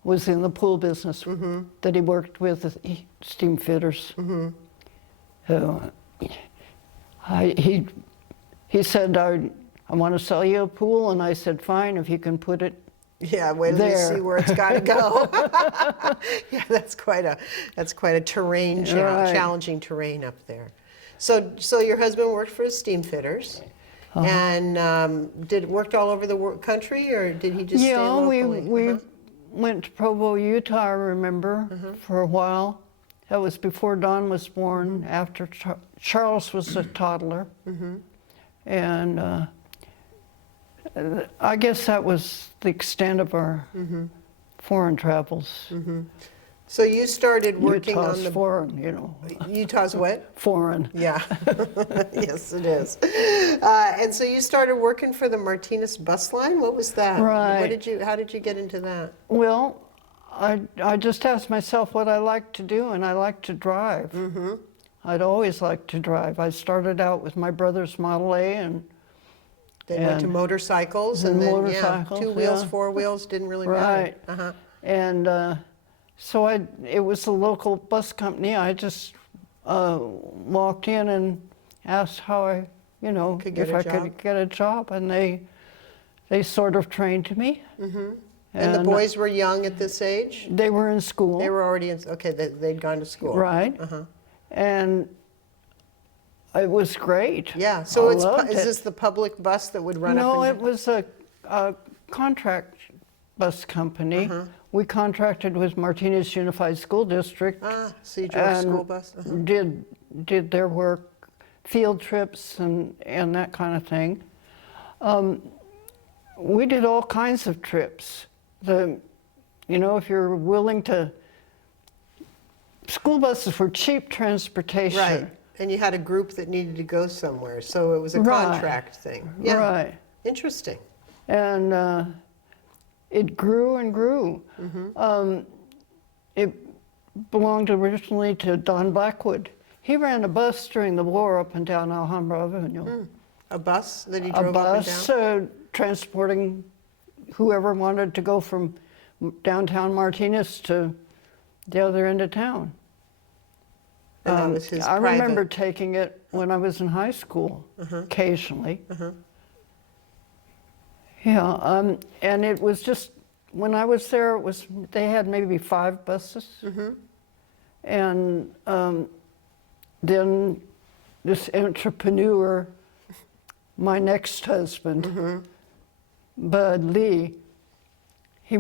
was in the pool business that he worked with, steam fitters. He said, I want to sell you a pool, and I said, fine, if you can put it Yeah, wait till you there. see where it's got to go. Yeah, that's quite a terrain Right. challenging terrain up there. So your husband worked for steam fitters, and worked all over the country, or did he just stay locally? we went to Provo, Utah, I remember, for a while. That was before Don was born, after Charles was a toddler. And I guess that was the extent of our foreign travels. So you started working Utah's on the foreign, you know. Utah's what? Foreign. Yeah, yes, it is. And so you started working for the Martinez bus line. What was that? Right. How did you get into that? Well, I just asked myself what I liked to do, and I liked to drive. I'd always liked to drive. I started out with my brother's Model A, and Then went to motorcycles, and then motorcycles, 2 wheels, yeah. 4 wheels, didn't really Right. matter. And so it was a local bus company. I just walked in and asked how I, Could get if a I job? could get a job, and they sort of trained me. And the boys were young at this age? They were in school. They were already in, okay, they'd gone to school. Right. And it was great. Yeah, so I loved is it. this the public bus that would run up No, and it was a contract bus company. We contracted with Martinez Unified School District. so you drove a and school bus? did their work, field trips and that kind of thing. We did all kinds of trips. If you're willing to, school buses were cheap transportation. Right, and you had a group that needed to go somewhere, so it was a Right. contract thing. Yeah. Right. Interesting. And it grew and grew. It belonged originally to Don Blackwood. He ran a bus during the war up and down Alhambra Avenue. A bus that he A drove up and bus down? transporting whoever wanted to go from downtown Martinez to the other end of town. And that was his I remember private- taking it when I was in high school, occasionally. Yeah, and it was just, when I was there, they had maybe 5 buses. And then this entrepreneur, my next husband, Bud Lee, he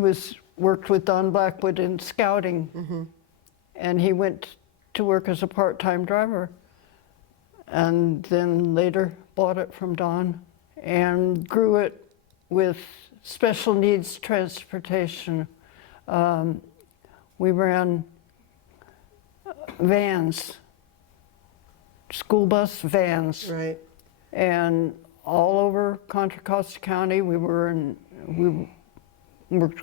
worked with Don Blackwood in scouting, and he went to work as a part-time driver, and then later bought it from Don and grew it with special needs transportation. We ran vans, school bus vans. Right. And all over Contra Costa County, we worked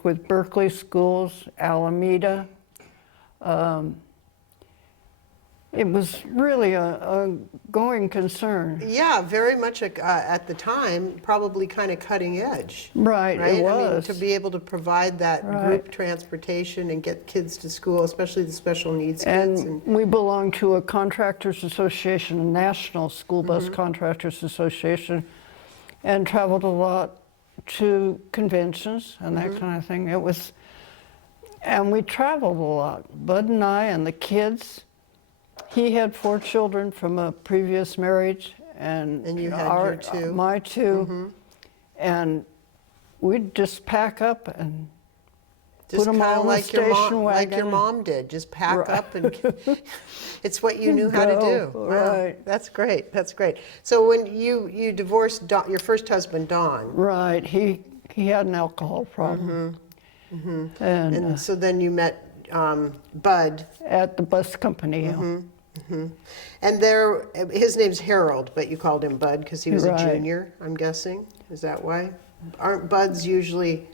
with Berkeley schools, Alameda. It was really a going concern. Yeah, very much at the time, probably kind of cutting edge. Right, Right? it was. I mean, to be able to provide that Right. group transportation and get kids to school, especially the special needs kids. And we belonged to a contractors association, a national school bus contractors association, and traveled a lot to conventions and that kind of thing. And we traveled a lot, Bud and I and the kids. He had 4 children from a previous marriage, and you had your 2. My 2, and we'd just pack up and Just put them kind all of in the like your station like your wagon. mom did, just pack Right. up and it's what you knew how to do. Go, Wow. right. That's great. That's great. So when you divorced your first husband, Don, Right, he had an alcohol problem. and so then you met Bud, At the bus company. and his name's Harold, but you called him Bud because he was a Right. junior, I'm guessing. Is that why? Aren't Buds usually?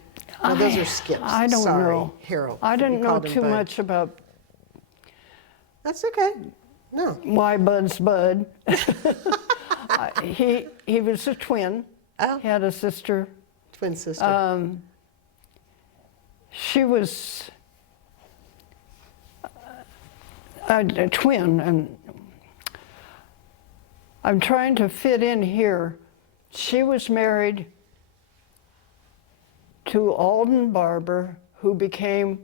No, those are Skips. I don't Sorry, know. Harold. I didn't You know called him too Bud. much about That's okay. No. why Bud's Bud. He was a twin. Oh. He had a sister. Twin sister. She was a twin, and I'm trying to fit in here. She was married to Alden Barber, who became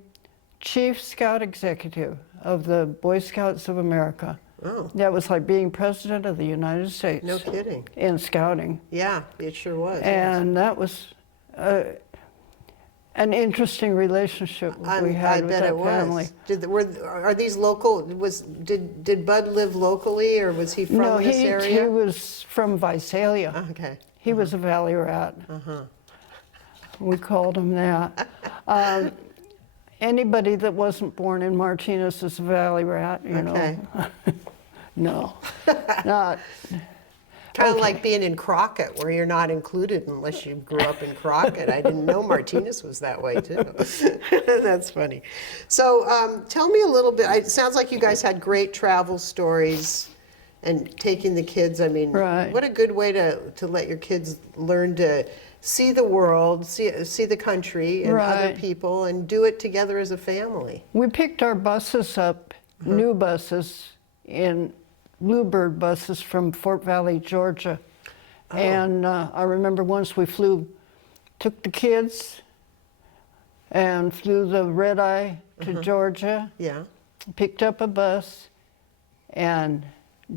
Chief Scout Executive of the Boy Scouts of America. Oh. That was like being President of the United States. No kidding. In scouting. Yeah, it sure was. yes. And that was an interesting relationship we I had with bet that it family. was. Are these local? Did Bud live locally, or was he from No, this he area? was from Visalia. Okay. He was a valley rat. We called him that. Anybody that wasn't born in Martinez is a valley rat, you Okay. know. No, not. Kind of Okay. like being in Crockett, where you're not included unless you grew up in Crockett. I didn't know Martinez was that way too. That's funny. So tell me a little bit. It sounds like you guys had great travel stories, and taking the kids. I mean, Right. what a good way to let your kids learn to see the world, see the country and other Right. people, and do it together as a family. We picked our buses up, new buses, in Bluebird buses from Fort Valley, Georgia. And I remember once we took the kids and flew the red eye to Georgia, Yeah. picked up a bus and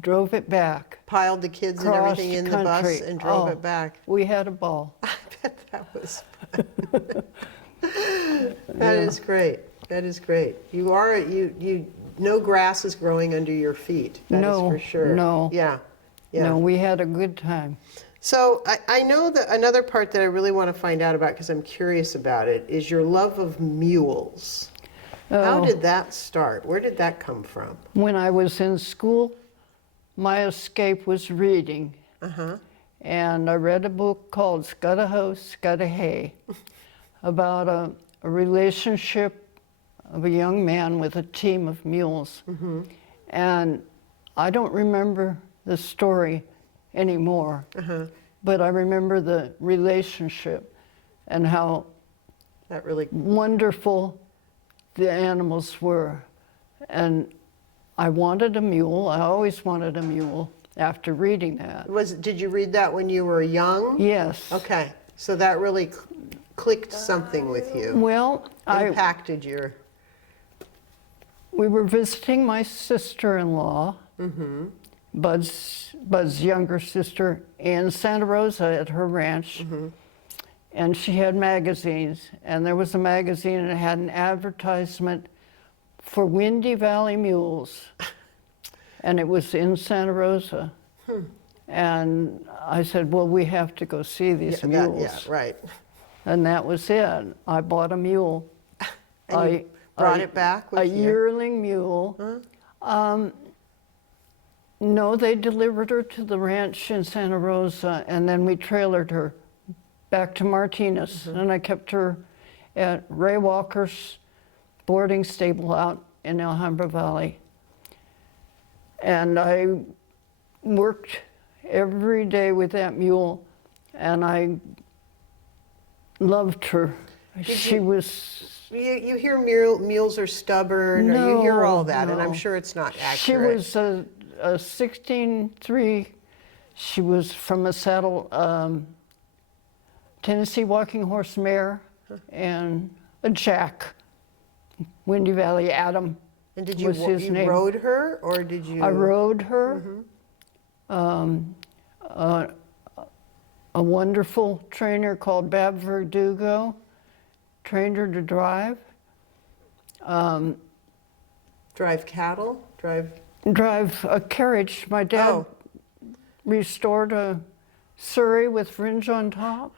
drove it back. Piled the kids and across everything in the bus country. and drove Oh, it back. We had a ball. I bet that was fun. That is great. That is great. No grass is growing under your feet. That is No, for sure. no. Yeah. Yeah. No, we had a good time. So I know that another part that I really want to find out about, because I'm curious about it, is your love of mules. How Oh. did that start? Where did that come from? When I was in school, my escape was reading. And I read a book called Scudda Ho, Scudda Hay, about a relationship of a young man with a team of mules. And I don't remember the story anymore, but I remember the relationship and how That really. wonderful the animals were. And I wanted a mule. I always wanted a mule after reading that. Did you read that when you were young? Yes. Okay. So that really clicked something with you, Well, impacted your... we were visiting my sister-in-law, Bud's younger sister, in Santa Rosa at her ranch. And she had magazines, and there was a magazine and it had an advertisement for Windy Valley mules. And it was in Santa Rosa. And I said, well, we have to go see these mules. Yeah, right. And that was it. I bought a mule. And you brought it back with a you? yearling mule. No, they delivered her to the ranch in Santa Rosa, and then we trailered her back to Martinez. And I kept her at Ray Walker's boarding stable out in Alhambra Valley. And I worked every day with that mule, and I loved her. She was... You hear mules are stubborn, or you hear all that, and I'm sure it's not accurate. She was a 16-3. She was from a saddle, Tennessee walking horse mare, and a jack. Windy Valley Adam. And did you, was his you name. rode her, or did you? I rode her. A wonderful trainer called Bab Verdugo trained her to drive. Drive cattle? Drive a carriage. My dad restored a surrey with fringe on top.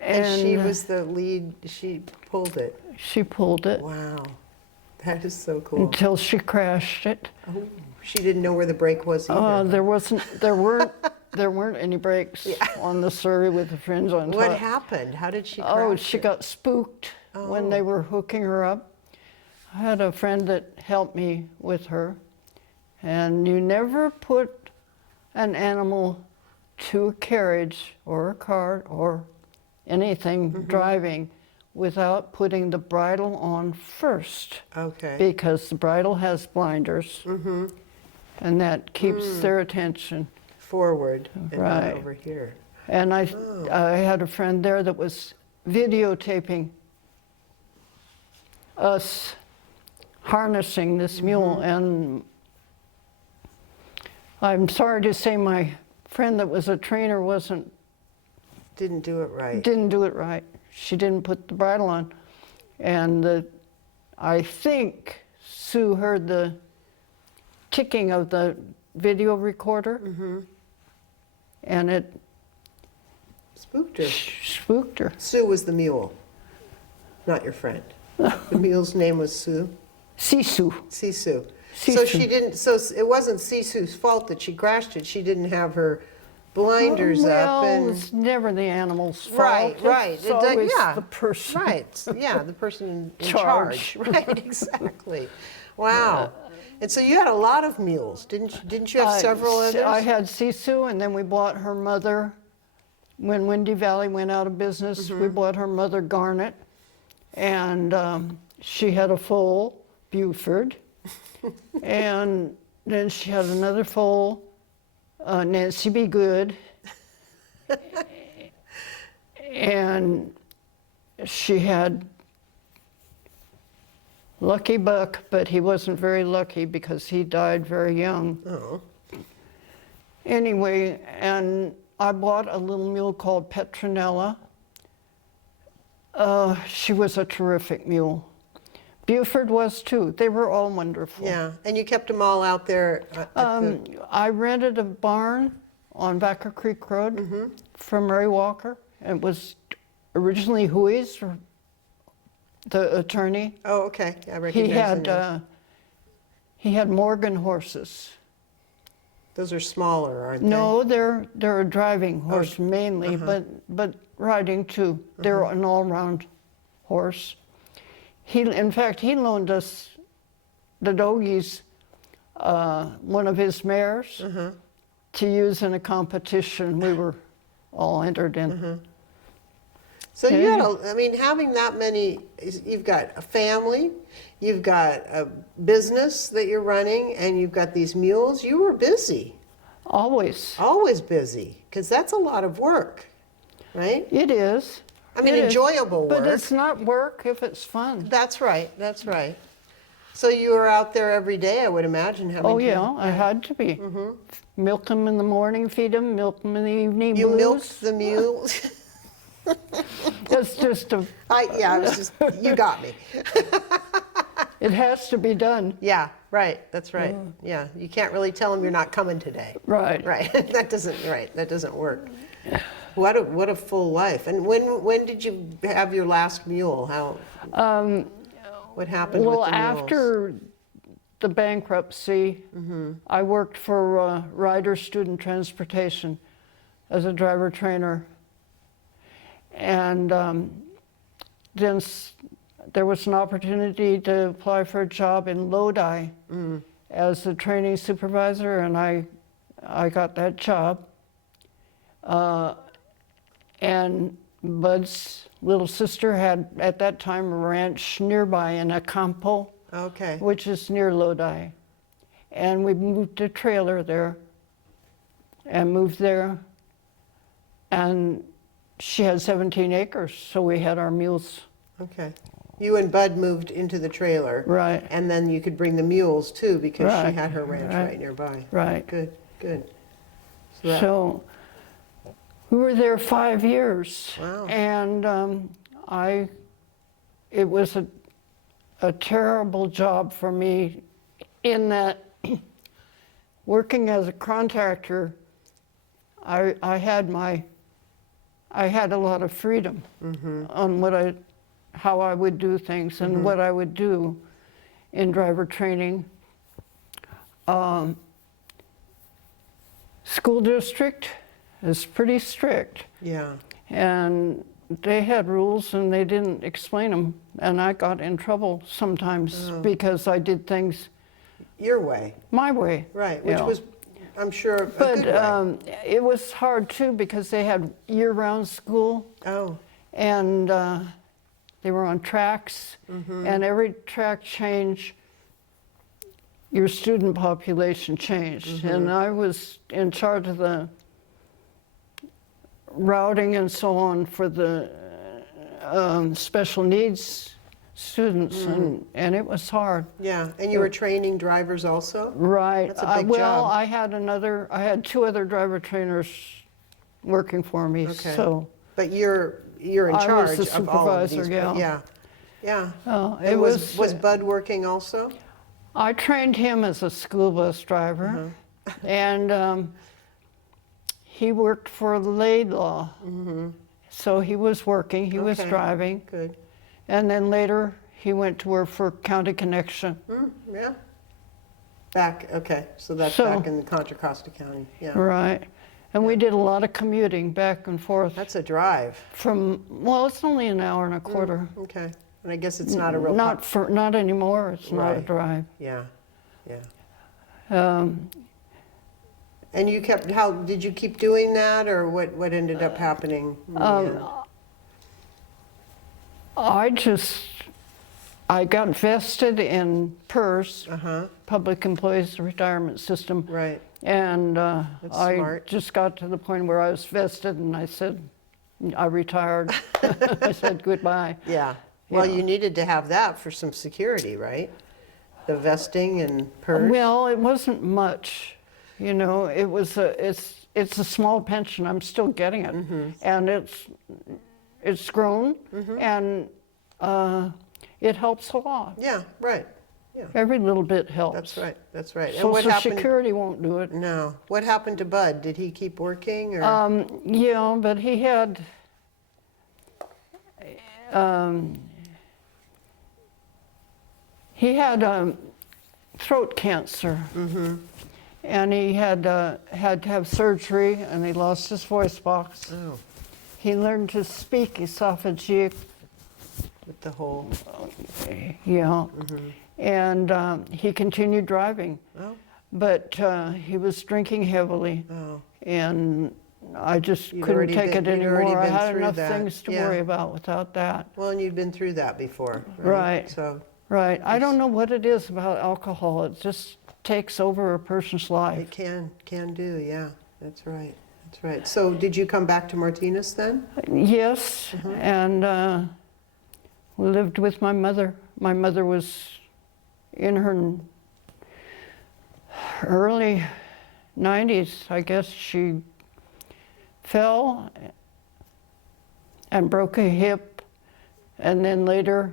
And she was the lead, she pulled it. She pulled it. Wow, that is so cool. Until she crashed it. Oh, she didn't know where the brake was either. There weren't any brakes on the surrey with the fringe on top. What happened? How did she crash? Oh, she got spooked when they were hooking her up. I had a friend that helped me with her, and you never put an animal to a carriage or a cart or anything driving without putting the bridle on first. Okay. Because the bridle has blinders, and that keeps their attention. Forward and not Right. over here. And I had a friend there that was videotaping us harnessing this mule, and I'm sorry to say my friend that was a trainer Didn't do it right. didn't do it right. She didn't put the bridle on, and I think Sue heard the ticking of the video recorder, and it Spooked her. spooked her. Sue was the mule, not your friend. The mule's name was Sue. Sisu. Sisu. So Sisu. she didn't. So it wasn't Sisu's fault that she crashed it. She didn't have her blinders up, and it's never the animal's fault. right, right. It's always yeah, the person. Right. Yeah, the person in Charge. charge. Right. Exactly. Wow. And so you had a lot of mules, didn't you have several others? I had Sisu, and then we bought her mother. When Windy Valley went out of business, we bought her mother Garnet, and she had a foal, Buford, and then she had another foal, Nancy Be Good, and she had Lucky Buck, but he wasn't very lucky because he died very young. Oh. Anyway, and I bought a little mule called Petronella. She was a terrific mule. Buford was too. They were all wonderful. Yeah, and you kept them all out there. I rented a barn on Backer Creek Road from Mary Walker. It was originally Huey's, the attorney. Oh, okay. I recognize the name. He had Morgan horses. Those are smaller, aren't they? No, they're a driving horse mainly, but riding too. They're an all-round horse. In fact, he loaned us the doggies, one of his mares, to use in a competition we were all entered in. So you had, I mean, having that many, you've got a family, you've got a business that you're running, and you've got these mules. You were busy. Always. Always busy, because that's a lot of work. right? It is. I mean, It is. enjoyable work. But it's not work if it's fun. That's right, that's right. So you were out there every day, I would imagine, having Oh to... yeah, I had to be. Milk them in the morning, feed them, milk them in the evening. You blues. milked the mules? It's just a. I was just, you got me. It has to be done. Yeah, right, that's right. Yeah, you can't really tell them you're not coming today. Right. Right, that doesn't work. What a full life. And when did you have your last mule? What happened with Well, the mules? after the bankruptcy, I worked for Ryder Student Transportation as a driver trainer. And then there was an opportunity to apply for a job in Lodi as a training supervisor, and I got that job. And Bud's little sister had, at that time, a ranch nearby in Acampo, Okay. which is near Lodi. And we moved a trailer there and moved there. And she had 17 acres, so we had our mules. Okay. You and Bud moved into the trailer. Right. And then you could bring the mules too, because she Right. had her ranch Right. right nearby. Right. Good, good. So that- So we were there 5 years. Wow. And it was a terrible job for me in that working as a contractor, I had a lot of freedom on how I would do things and what I would do in driver training. School district is pretty strict, Yeah. and they had rules and they didn't explain them, and I got in trouble sometimes because I did things Your way. my way. Right, which Yeah. was, I'm sure, a But good way. it was hard too because they had year-round school, Oh, and they were on tracks, and every track change, your student population changed. And I was in charge of the routing and so on for the special needs students, and it was hard. yeah. And you were training drivers also? Right. That's a big well, job. I had 2 other driver trainers working for me, Okay. so. But you're in I was charge the of all of these. supervisor, yeah. Yeah. Yeah. It And was was. Bud working also? I trained him as a school bus driver, and he worked for Laidlaw. So he was working, he was Okay. driving, Good. and then later he went to work for County Connection. Yeah. Okay. So that's So- back in Contra Costa County. Yeah. Right. And we did a lot of commuting back and forth That's a drive. well, it's only an hour and a quarter. Okay. And I guess it's not a real... Not anymore, it's not a Right. drive. Yeah. Yeah. Um, And you kept, how, did you keep doing that, or what ended up happening? in the end? I got vested in PERS, Uh-huh, Public Employees Retirement System, right. and That's I smart. just got to the point where I was vested, and I said, I retired. I said goodbye. Yeah. Well, Yeah. you needed to have that for some security, right? The vesting and PERS? Well, it wasn't much, you know. It's a small pension. I'm still getting it, and it's grown, and it helps a lot. Yeah, right. Yeah, Every little bit helps. that's right, that's right. And what Social happened? Security won't do it. No. What happened to Bud? Did he keep working, or? Yeah, but he had throat cancer, and he had to have surgery, and he lost his voice box. Oh, He learned to speak esophageal, with the whole, yeah, and he continued driving, oh, but he was drinking heavily, oh. and I just You'd couldn't already take been- it you'd already anymore. I been had through enough that. things to Yeah. worry about without that. Well, and you'd been through that before, right? Right. So Right. I don't know what it is about alcohol. It just takes over a person's it life. can do, yeah. That's right, That's right. So did you come back to Martinez then? Yes, and we lived with my mother. My mother was in her early 90s, I guess. She fell and broke a hip, and then later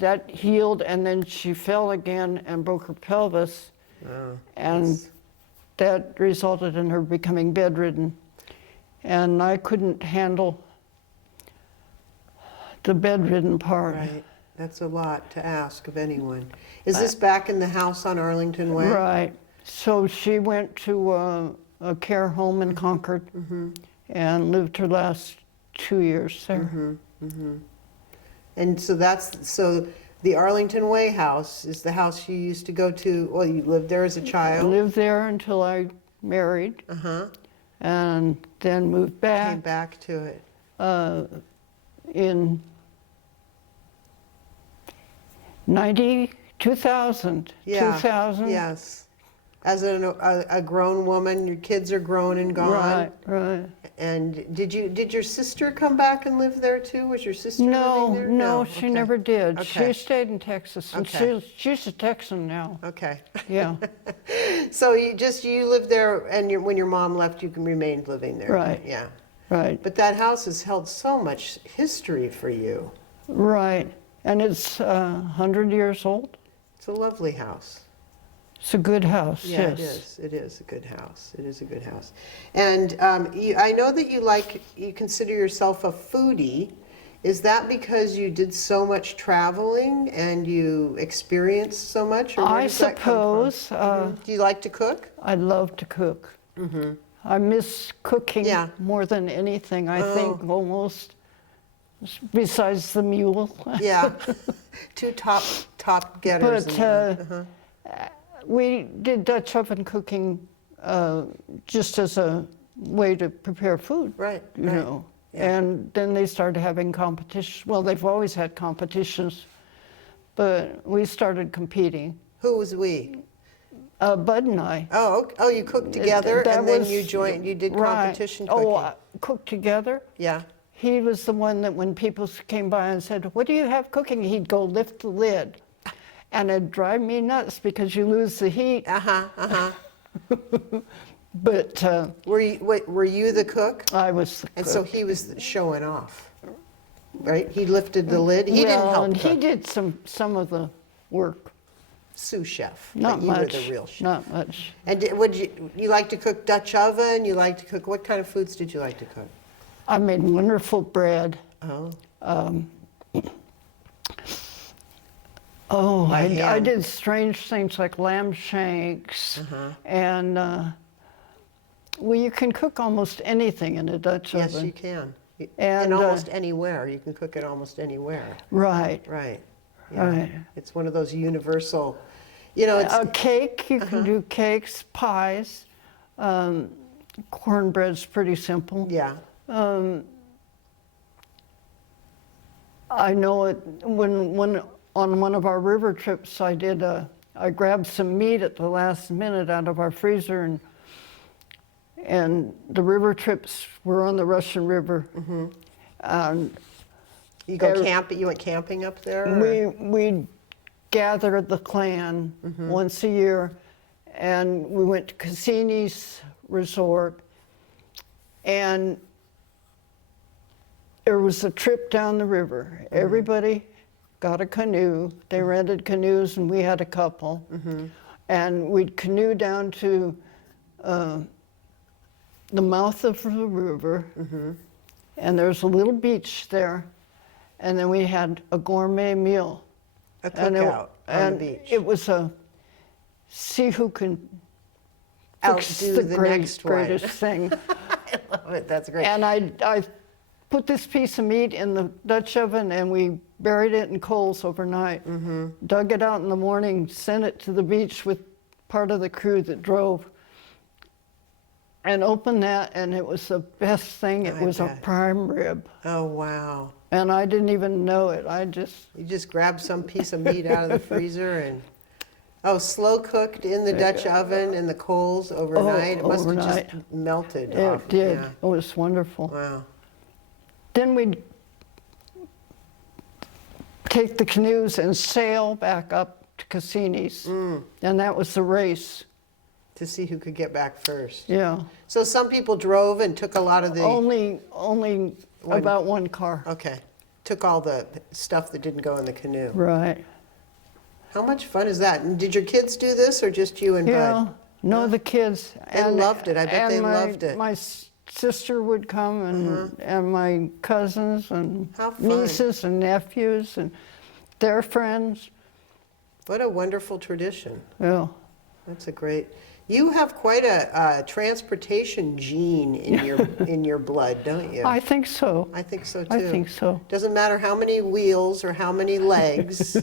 that healed, and then she fell again and broke her pelvis, and that resulted in her becoming bedridden. And I couldn't handle the bedridden part. Right. That's a lot to ask of anyone. Is this back in the house on Arlington Way? Right. So she went to a care home in Concord and lived her last 2 years there. And so so the Arlington Way house is the house you used to go to. Well, you lived there as a I child. lived there until I married, and then moved Came back back to it. in 2000. Yeah. 2000. Yes. As a grown woman, your kids are grown and gone. Right, right. And did your sister come back and live there too? Was your sister No, living there? no, she Okay. never did. Okay. She stayed in Texas, and Okay. she's a Texan now. Okay. Yeah, So you lived there, and when your mom left, you remained living there. Right. Yeah. right, But that house has held so much history for you. right. And it's 100 years old. It's a lovely house. It's a good house, Yeah, yes. it is. It is a good house. It is a good house. And I know that you consider yourself a foodie. Is that because you did so much traveling and you experienced so much? Or where I does that come from? suppose Do you like to cook? I love to cook. I miss cooking Yeah. more than anything, I think, almost, besides the mule. Yeah. Two top getters. But we did Dutch oven cooking just as a way to prepare food. Right, You right. know. Yeah. And then they started having competitions. Well, they've always had competitions, but we started competing. Who was we? Bud and I. Oh, you cooked together, That and then was- you did right. competition cooking. Oh, cooked together? Yeah. He was the one that when people came by and said, "What do you have cooking?" He'd go lift the lid. And it'd drive me nuts because you lose the heat. But Were you the cook? I was the And cook. so he was showing off, right? He lifted the lid. He didn't Well, help and cook. he did some of the work. Sous chef. Not but you much. were the real chef. Not much. And would you like to cook Dutch oven? You like to cook, what kind of foods did you like to cook? I made wonderful bread. Oh, Oh, By I hand. did strange things like lamb shanks, and well, you can cook almost anything in a Dutch yes, oven. you can. And, And almost anywhere. You can cook it almost anywhere. Right. Right. Yeah. Right. It's one of those universal, it's, A cake, you can do cakes, pies. Cornbread's pretty simple. yeah. I know it when on one of our river trips I grabbed some meat at the last minute out of our freezer, and the river trips were on the Russian River. And You went camping up there? or- we gathered the clan once a year, and we went to Cassini's resort, and there was a trip down the river. Everybody got a canoe. They rented canoes, and we had a couple. And we'd canoe down to the mouth of the river, and there's a little beach there, and then we had a gourmet meal. A And cookout on and the beach. it was a see who can fix Outdo the the next one. greatest thing. I love it. That's great. And I put this piece of meat in the Dutch oven, and we buried it in coals overnight. Dug it out in the morning, sent it to the beach with part of the crew that drove, and opened that, and it was the best thing. It I was a bet. prime rib, Oh, wow. and I didn't even know it. I just You just grab some piece of meat out of the freezer and Oh, slow cooked in the Dutch oven and the coals overnight. It must have overnight. just melted It off. did. Yeah. It was wonderful. Wow. Then we'd take the canoes and sail back up to Cassini's. And that was the race. To see who could get back first. Yeah. So some people drove and took a lot of the... Only about one car. Okay. Took all the stuff that didn't go in the canoe. Right. How much fun is that? And did your kids do this or just you and Yeah. Bud? No, the kids. They loved it. I bet they and loved it. My sister would come and my cousins and How fun. nieces and nephews and their friends. What a wonderful tradition. Yeah. That's a great... You have quite a transportation gene in your blood, don't you? I think so. I think so too. I think so. Doesn't matter how many wheels or how many legs,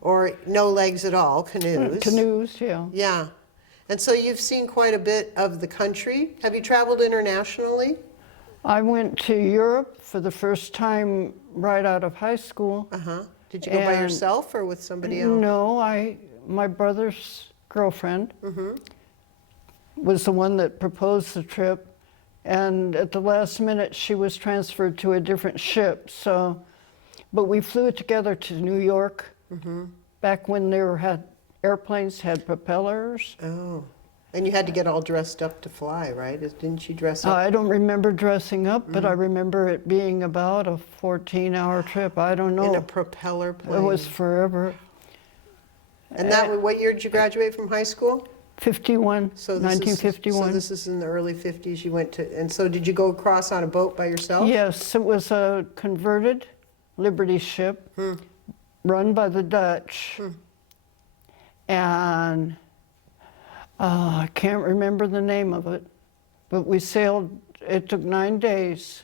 or no legs at all, canoes. Canoes, yeah. Yeah. And so you've seen quite a bit of the country. Have you traveled internationally? I went to Europe for the first time right out of high school. Uh-huh. Did you go by And- yourself or with somebody else? No, my brother's girlfriend was the one that proposed the trip, and at the last minute she was transferred to a different ship. So, but we flew together to New York back when airplanes had propellers. Oh. And you had to get all dressed up to fly, right? Didn't you dress up? I don't remember dressing up, but I remember it being about a 14-hour trip. I don't know. In a propeller plane. It was forever. And what year did you graduate from high school? 51, So 1951. So this is in the early 50s you went to, and so did you go across on a boat by yourself? Yes, it was a converted Liberty ship run by the Dutch. And I can't remember the name of it, but we sailed, it took 9 days.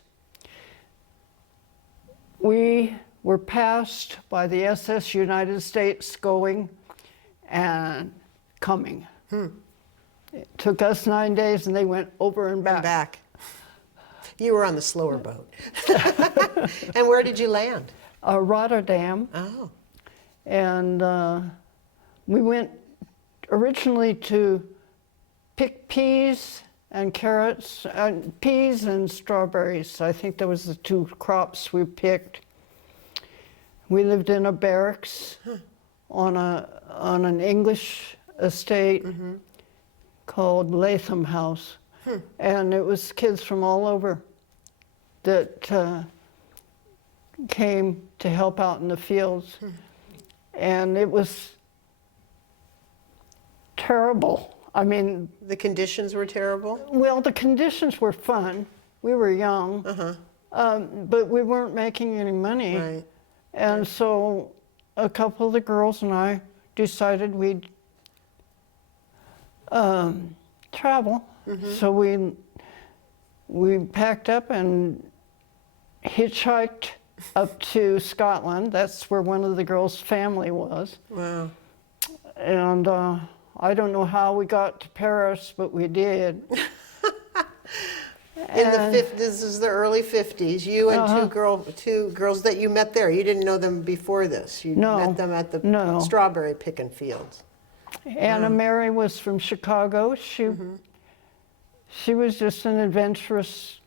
We were passed by the SS United States going and coming. It took us 9 days and they went over and back. And back. You were on the slower boat. And where did you land? Rotterdam. Oh. And we went originally to pick peas and carrots, peas and strawberries. I think that was the two crops we picked. We lived in a barracks on an English estate called Latham House. And it was kids from all over that came to help out in the fields. And it was terrible. I mean... The conditions were terrible? Well, the conditions were fun. We were young, but we weren't making any money. Right. And so a couple of the girls and I decided we'd travel. So we packed up and hitchhiked up to Scotland. That's where one of the girls' family was. Wow. And I don't know how we got to Paris, but we did. This is the early 50s. You and two girls that you met there. You didn't know them before this. You met them at the strawberry picking fields. Anna Mary was from Chicago. She was just an adventurous,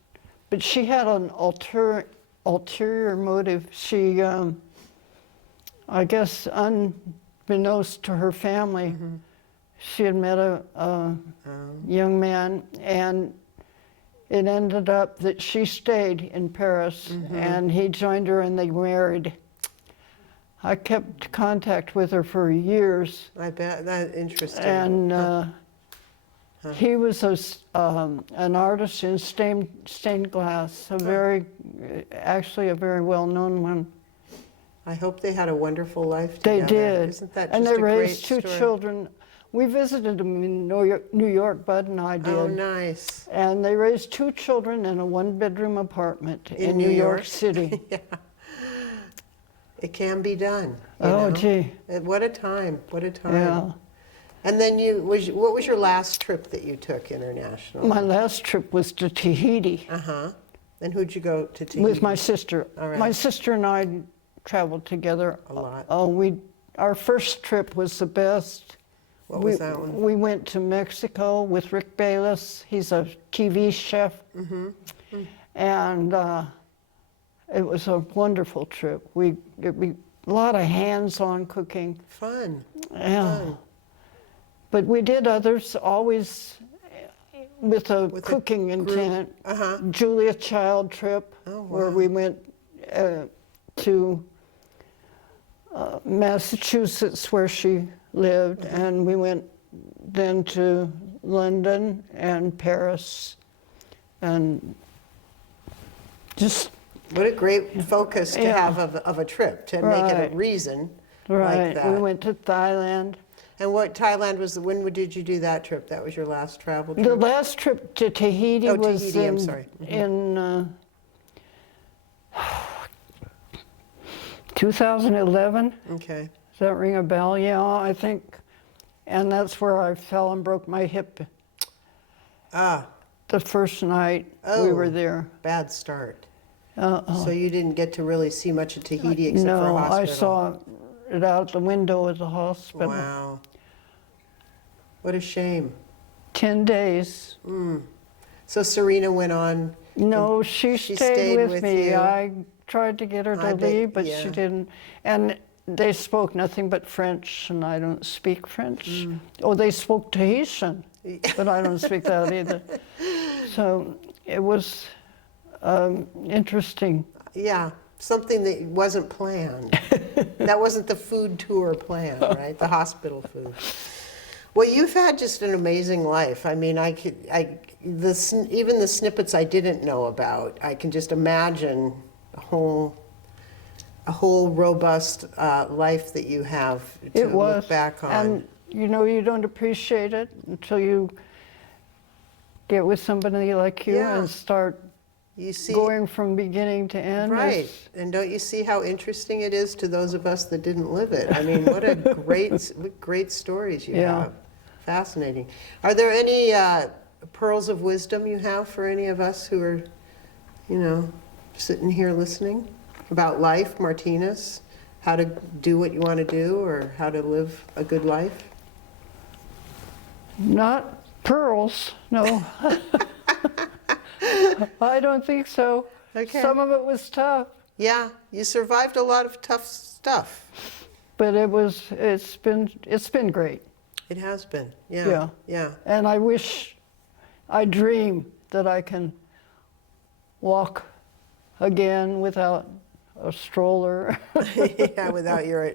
but she had an ulterior motive. She, I guess, unbeknownst to her family, she had met a young man, and it ended up that she stayed in Paris, and he joined her, and they married. I kept contact with her for years. I bet. That's interesting. And he was an artist in stained glass, actually a very well-known one. I hope they had a wonderful life They together. did. Isn't that just and they a great raised two story? children. We visited them in New York, Bud and I did. Oh, nice. And they raised two children in a one-bedroom apartment in New York City. Yeah. It can be done. you Oh, know? gee. What a time. What a time. Yeah. And then what was your last trip that you took international? My last trip was to Tahiti Uh-huh. And who'd you go to Tahiti? with my sister. All right. My sister and I traveled together. A lot. Our first trip was the best. What was that one? We went to Mexico with Rick Bayless. He's a TV chef. And it was a wonderful trip. We a lot of hands-on cooking. Fun. Yeah. Fun. But we did others always with a With a cooking group. intent. Uh-huh. Julia Child trip, Oh, where wow. we went to Massachusetts, where she lived, and we went then to London and Paris, and just What a great focus to Yeah. have of a trip, to make it Right. a reason right. like that. We went to Thailand. And what Thailand was, when did you do that trip? That was your last travel trip? The last trip to Tahiti Oh, was Tahiti, I'm sorry. in 2011. Okay. Does that ring a bell? Yeah, I think. And that's where I fell and broke my hip Ah, the first night we Oh. were there. bad start. Uh-uh. So you didn't get to really see much of Tahiti except for a No, hospital. I saw it out the window of the hospital. Wow. What a shame. 10 days. So Serena went on. No, she she stayed, stayed with with me. you. I tried to get her I to bet- leave, but yeah. she didn't. And they spoke nothing but French, and I don't speak French. Oh, they spoke Tahitian, but I don't speak that either. So it was interesting. Yeah, something that wasn't planned. That wasn't the food tour plan, right? The hospital food. Well, you've had just an amazing life. I mean, even the snippets I didn't know about, I can just imagine a whole robust life that you have to It was. look back on. And you know, you don't appreciate it until you get with somebody like you Yeah. and start You see, going from beginning to end. right? It's- And don't you see how interesting it is to those of us that didn't live it? I mean, what great stories you Yeah. have. Fascinating. Are there any pearls of wisdom you have for any of us who are, sitting here listening about life, Martinez? How to do what you want to do, or how to live a good life? Not pearls, no. I don't think so. Okay. Some of it was tough, Yeah, you survived a lot of tough stuff. but it's been great. It has been. Yeah. Yeah. Yeah. And I dream that I can walk again without a stroller. Yeah, without your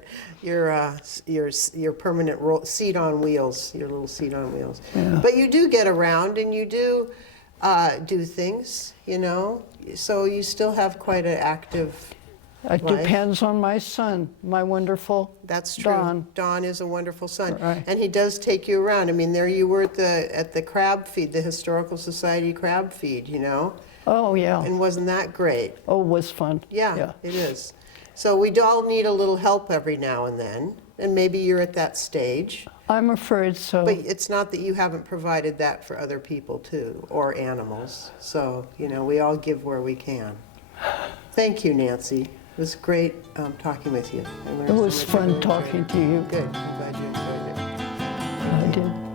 permanent seat on wheels, your little seat on wheels. Yeah. But you do get around, and you do do things, so you still have quite an active It life. depends on my son, my wonderful That's true. Don. Don is a wonderful son, Right. and he does take you around. I mean, there you were at the crab feed, the Historical Society crab feed, Oh, yeah. and wasn't that great? Oh, it was fun. Yeah, it is. So we all need a little help every now and then, and maybe you're at that stage. I'm afraid so. But it's not that you haven't provided that for other people too, or animals. So, we all give where we can. Thank you, Nancy. It was great talking with you. I learned It so was much. I fun really enjoyed talking it. to you. Good. I'm glad you enjoyed it. I did.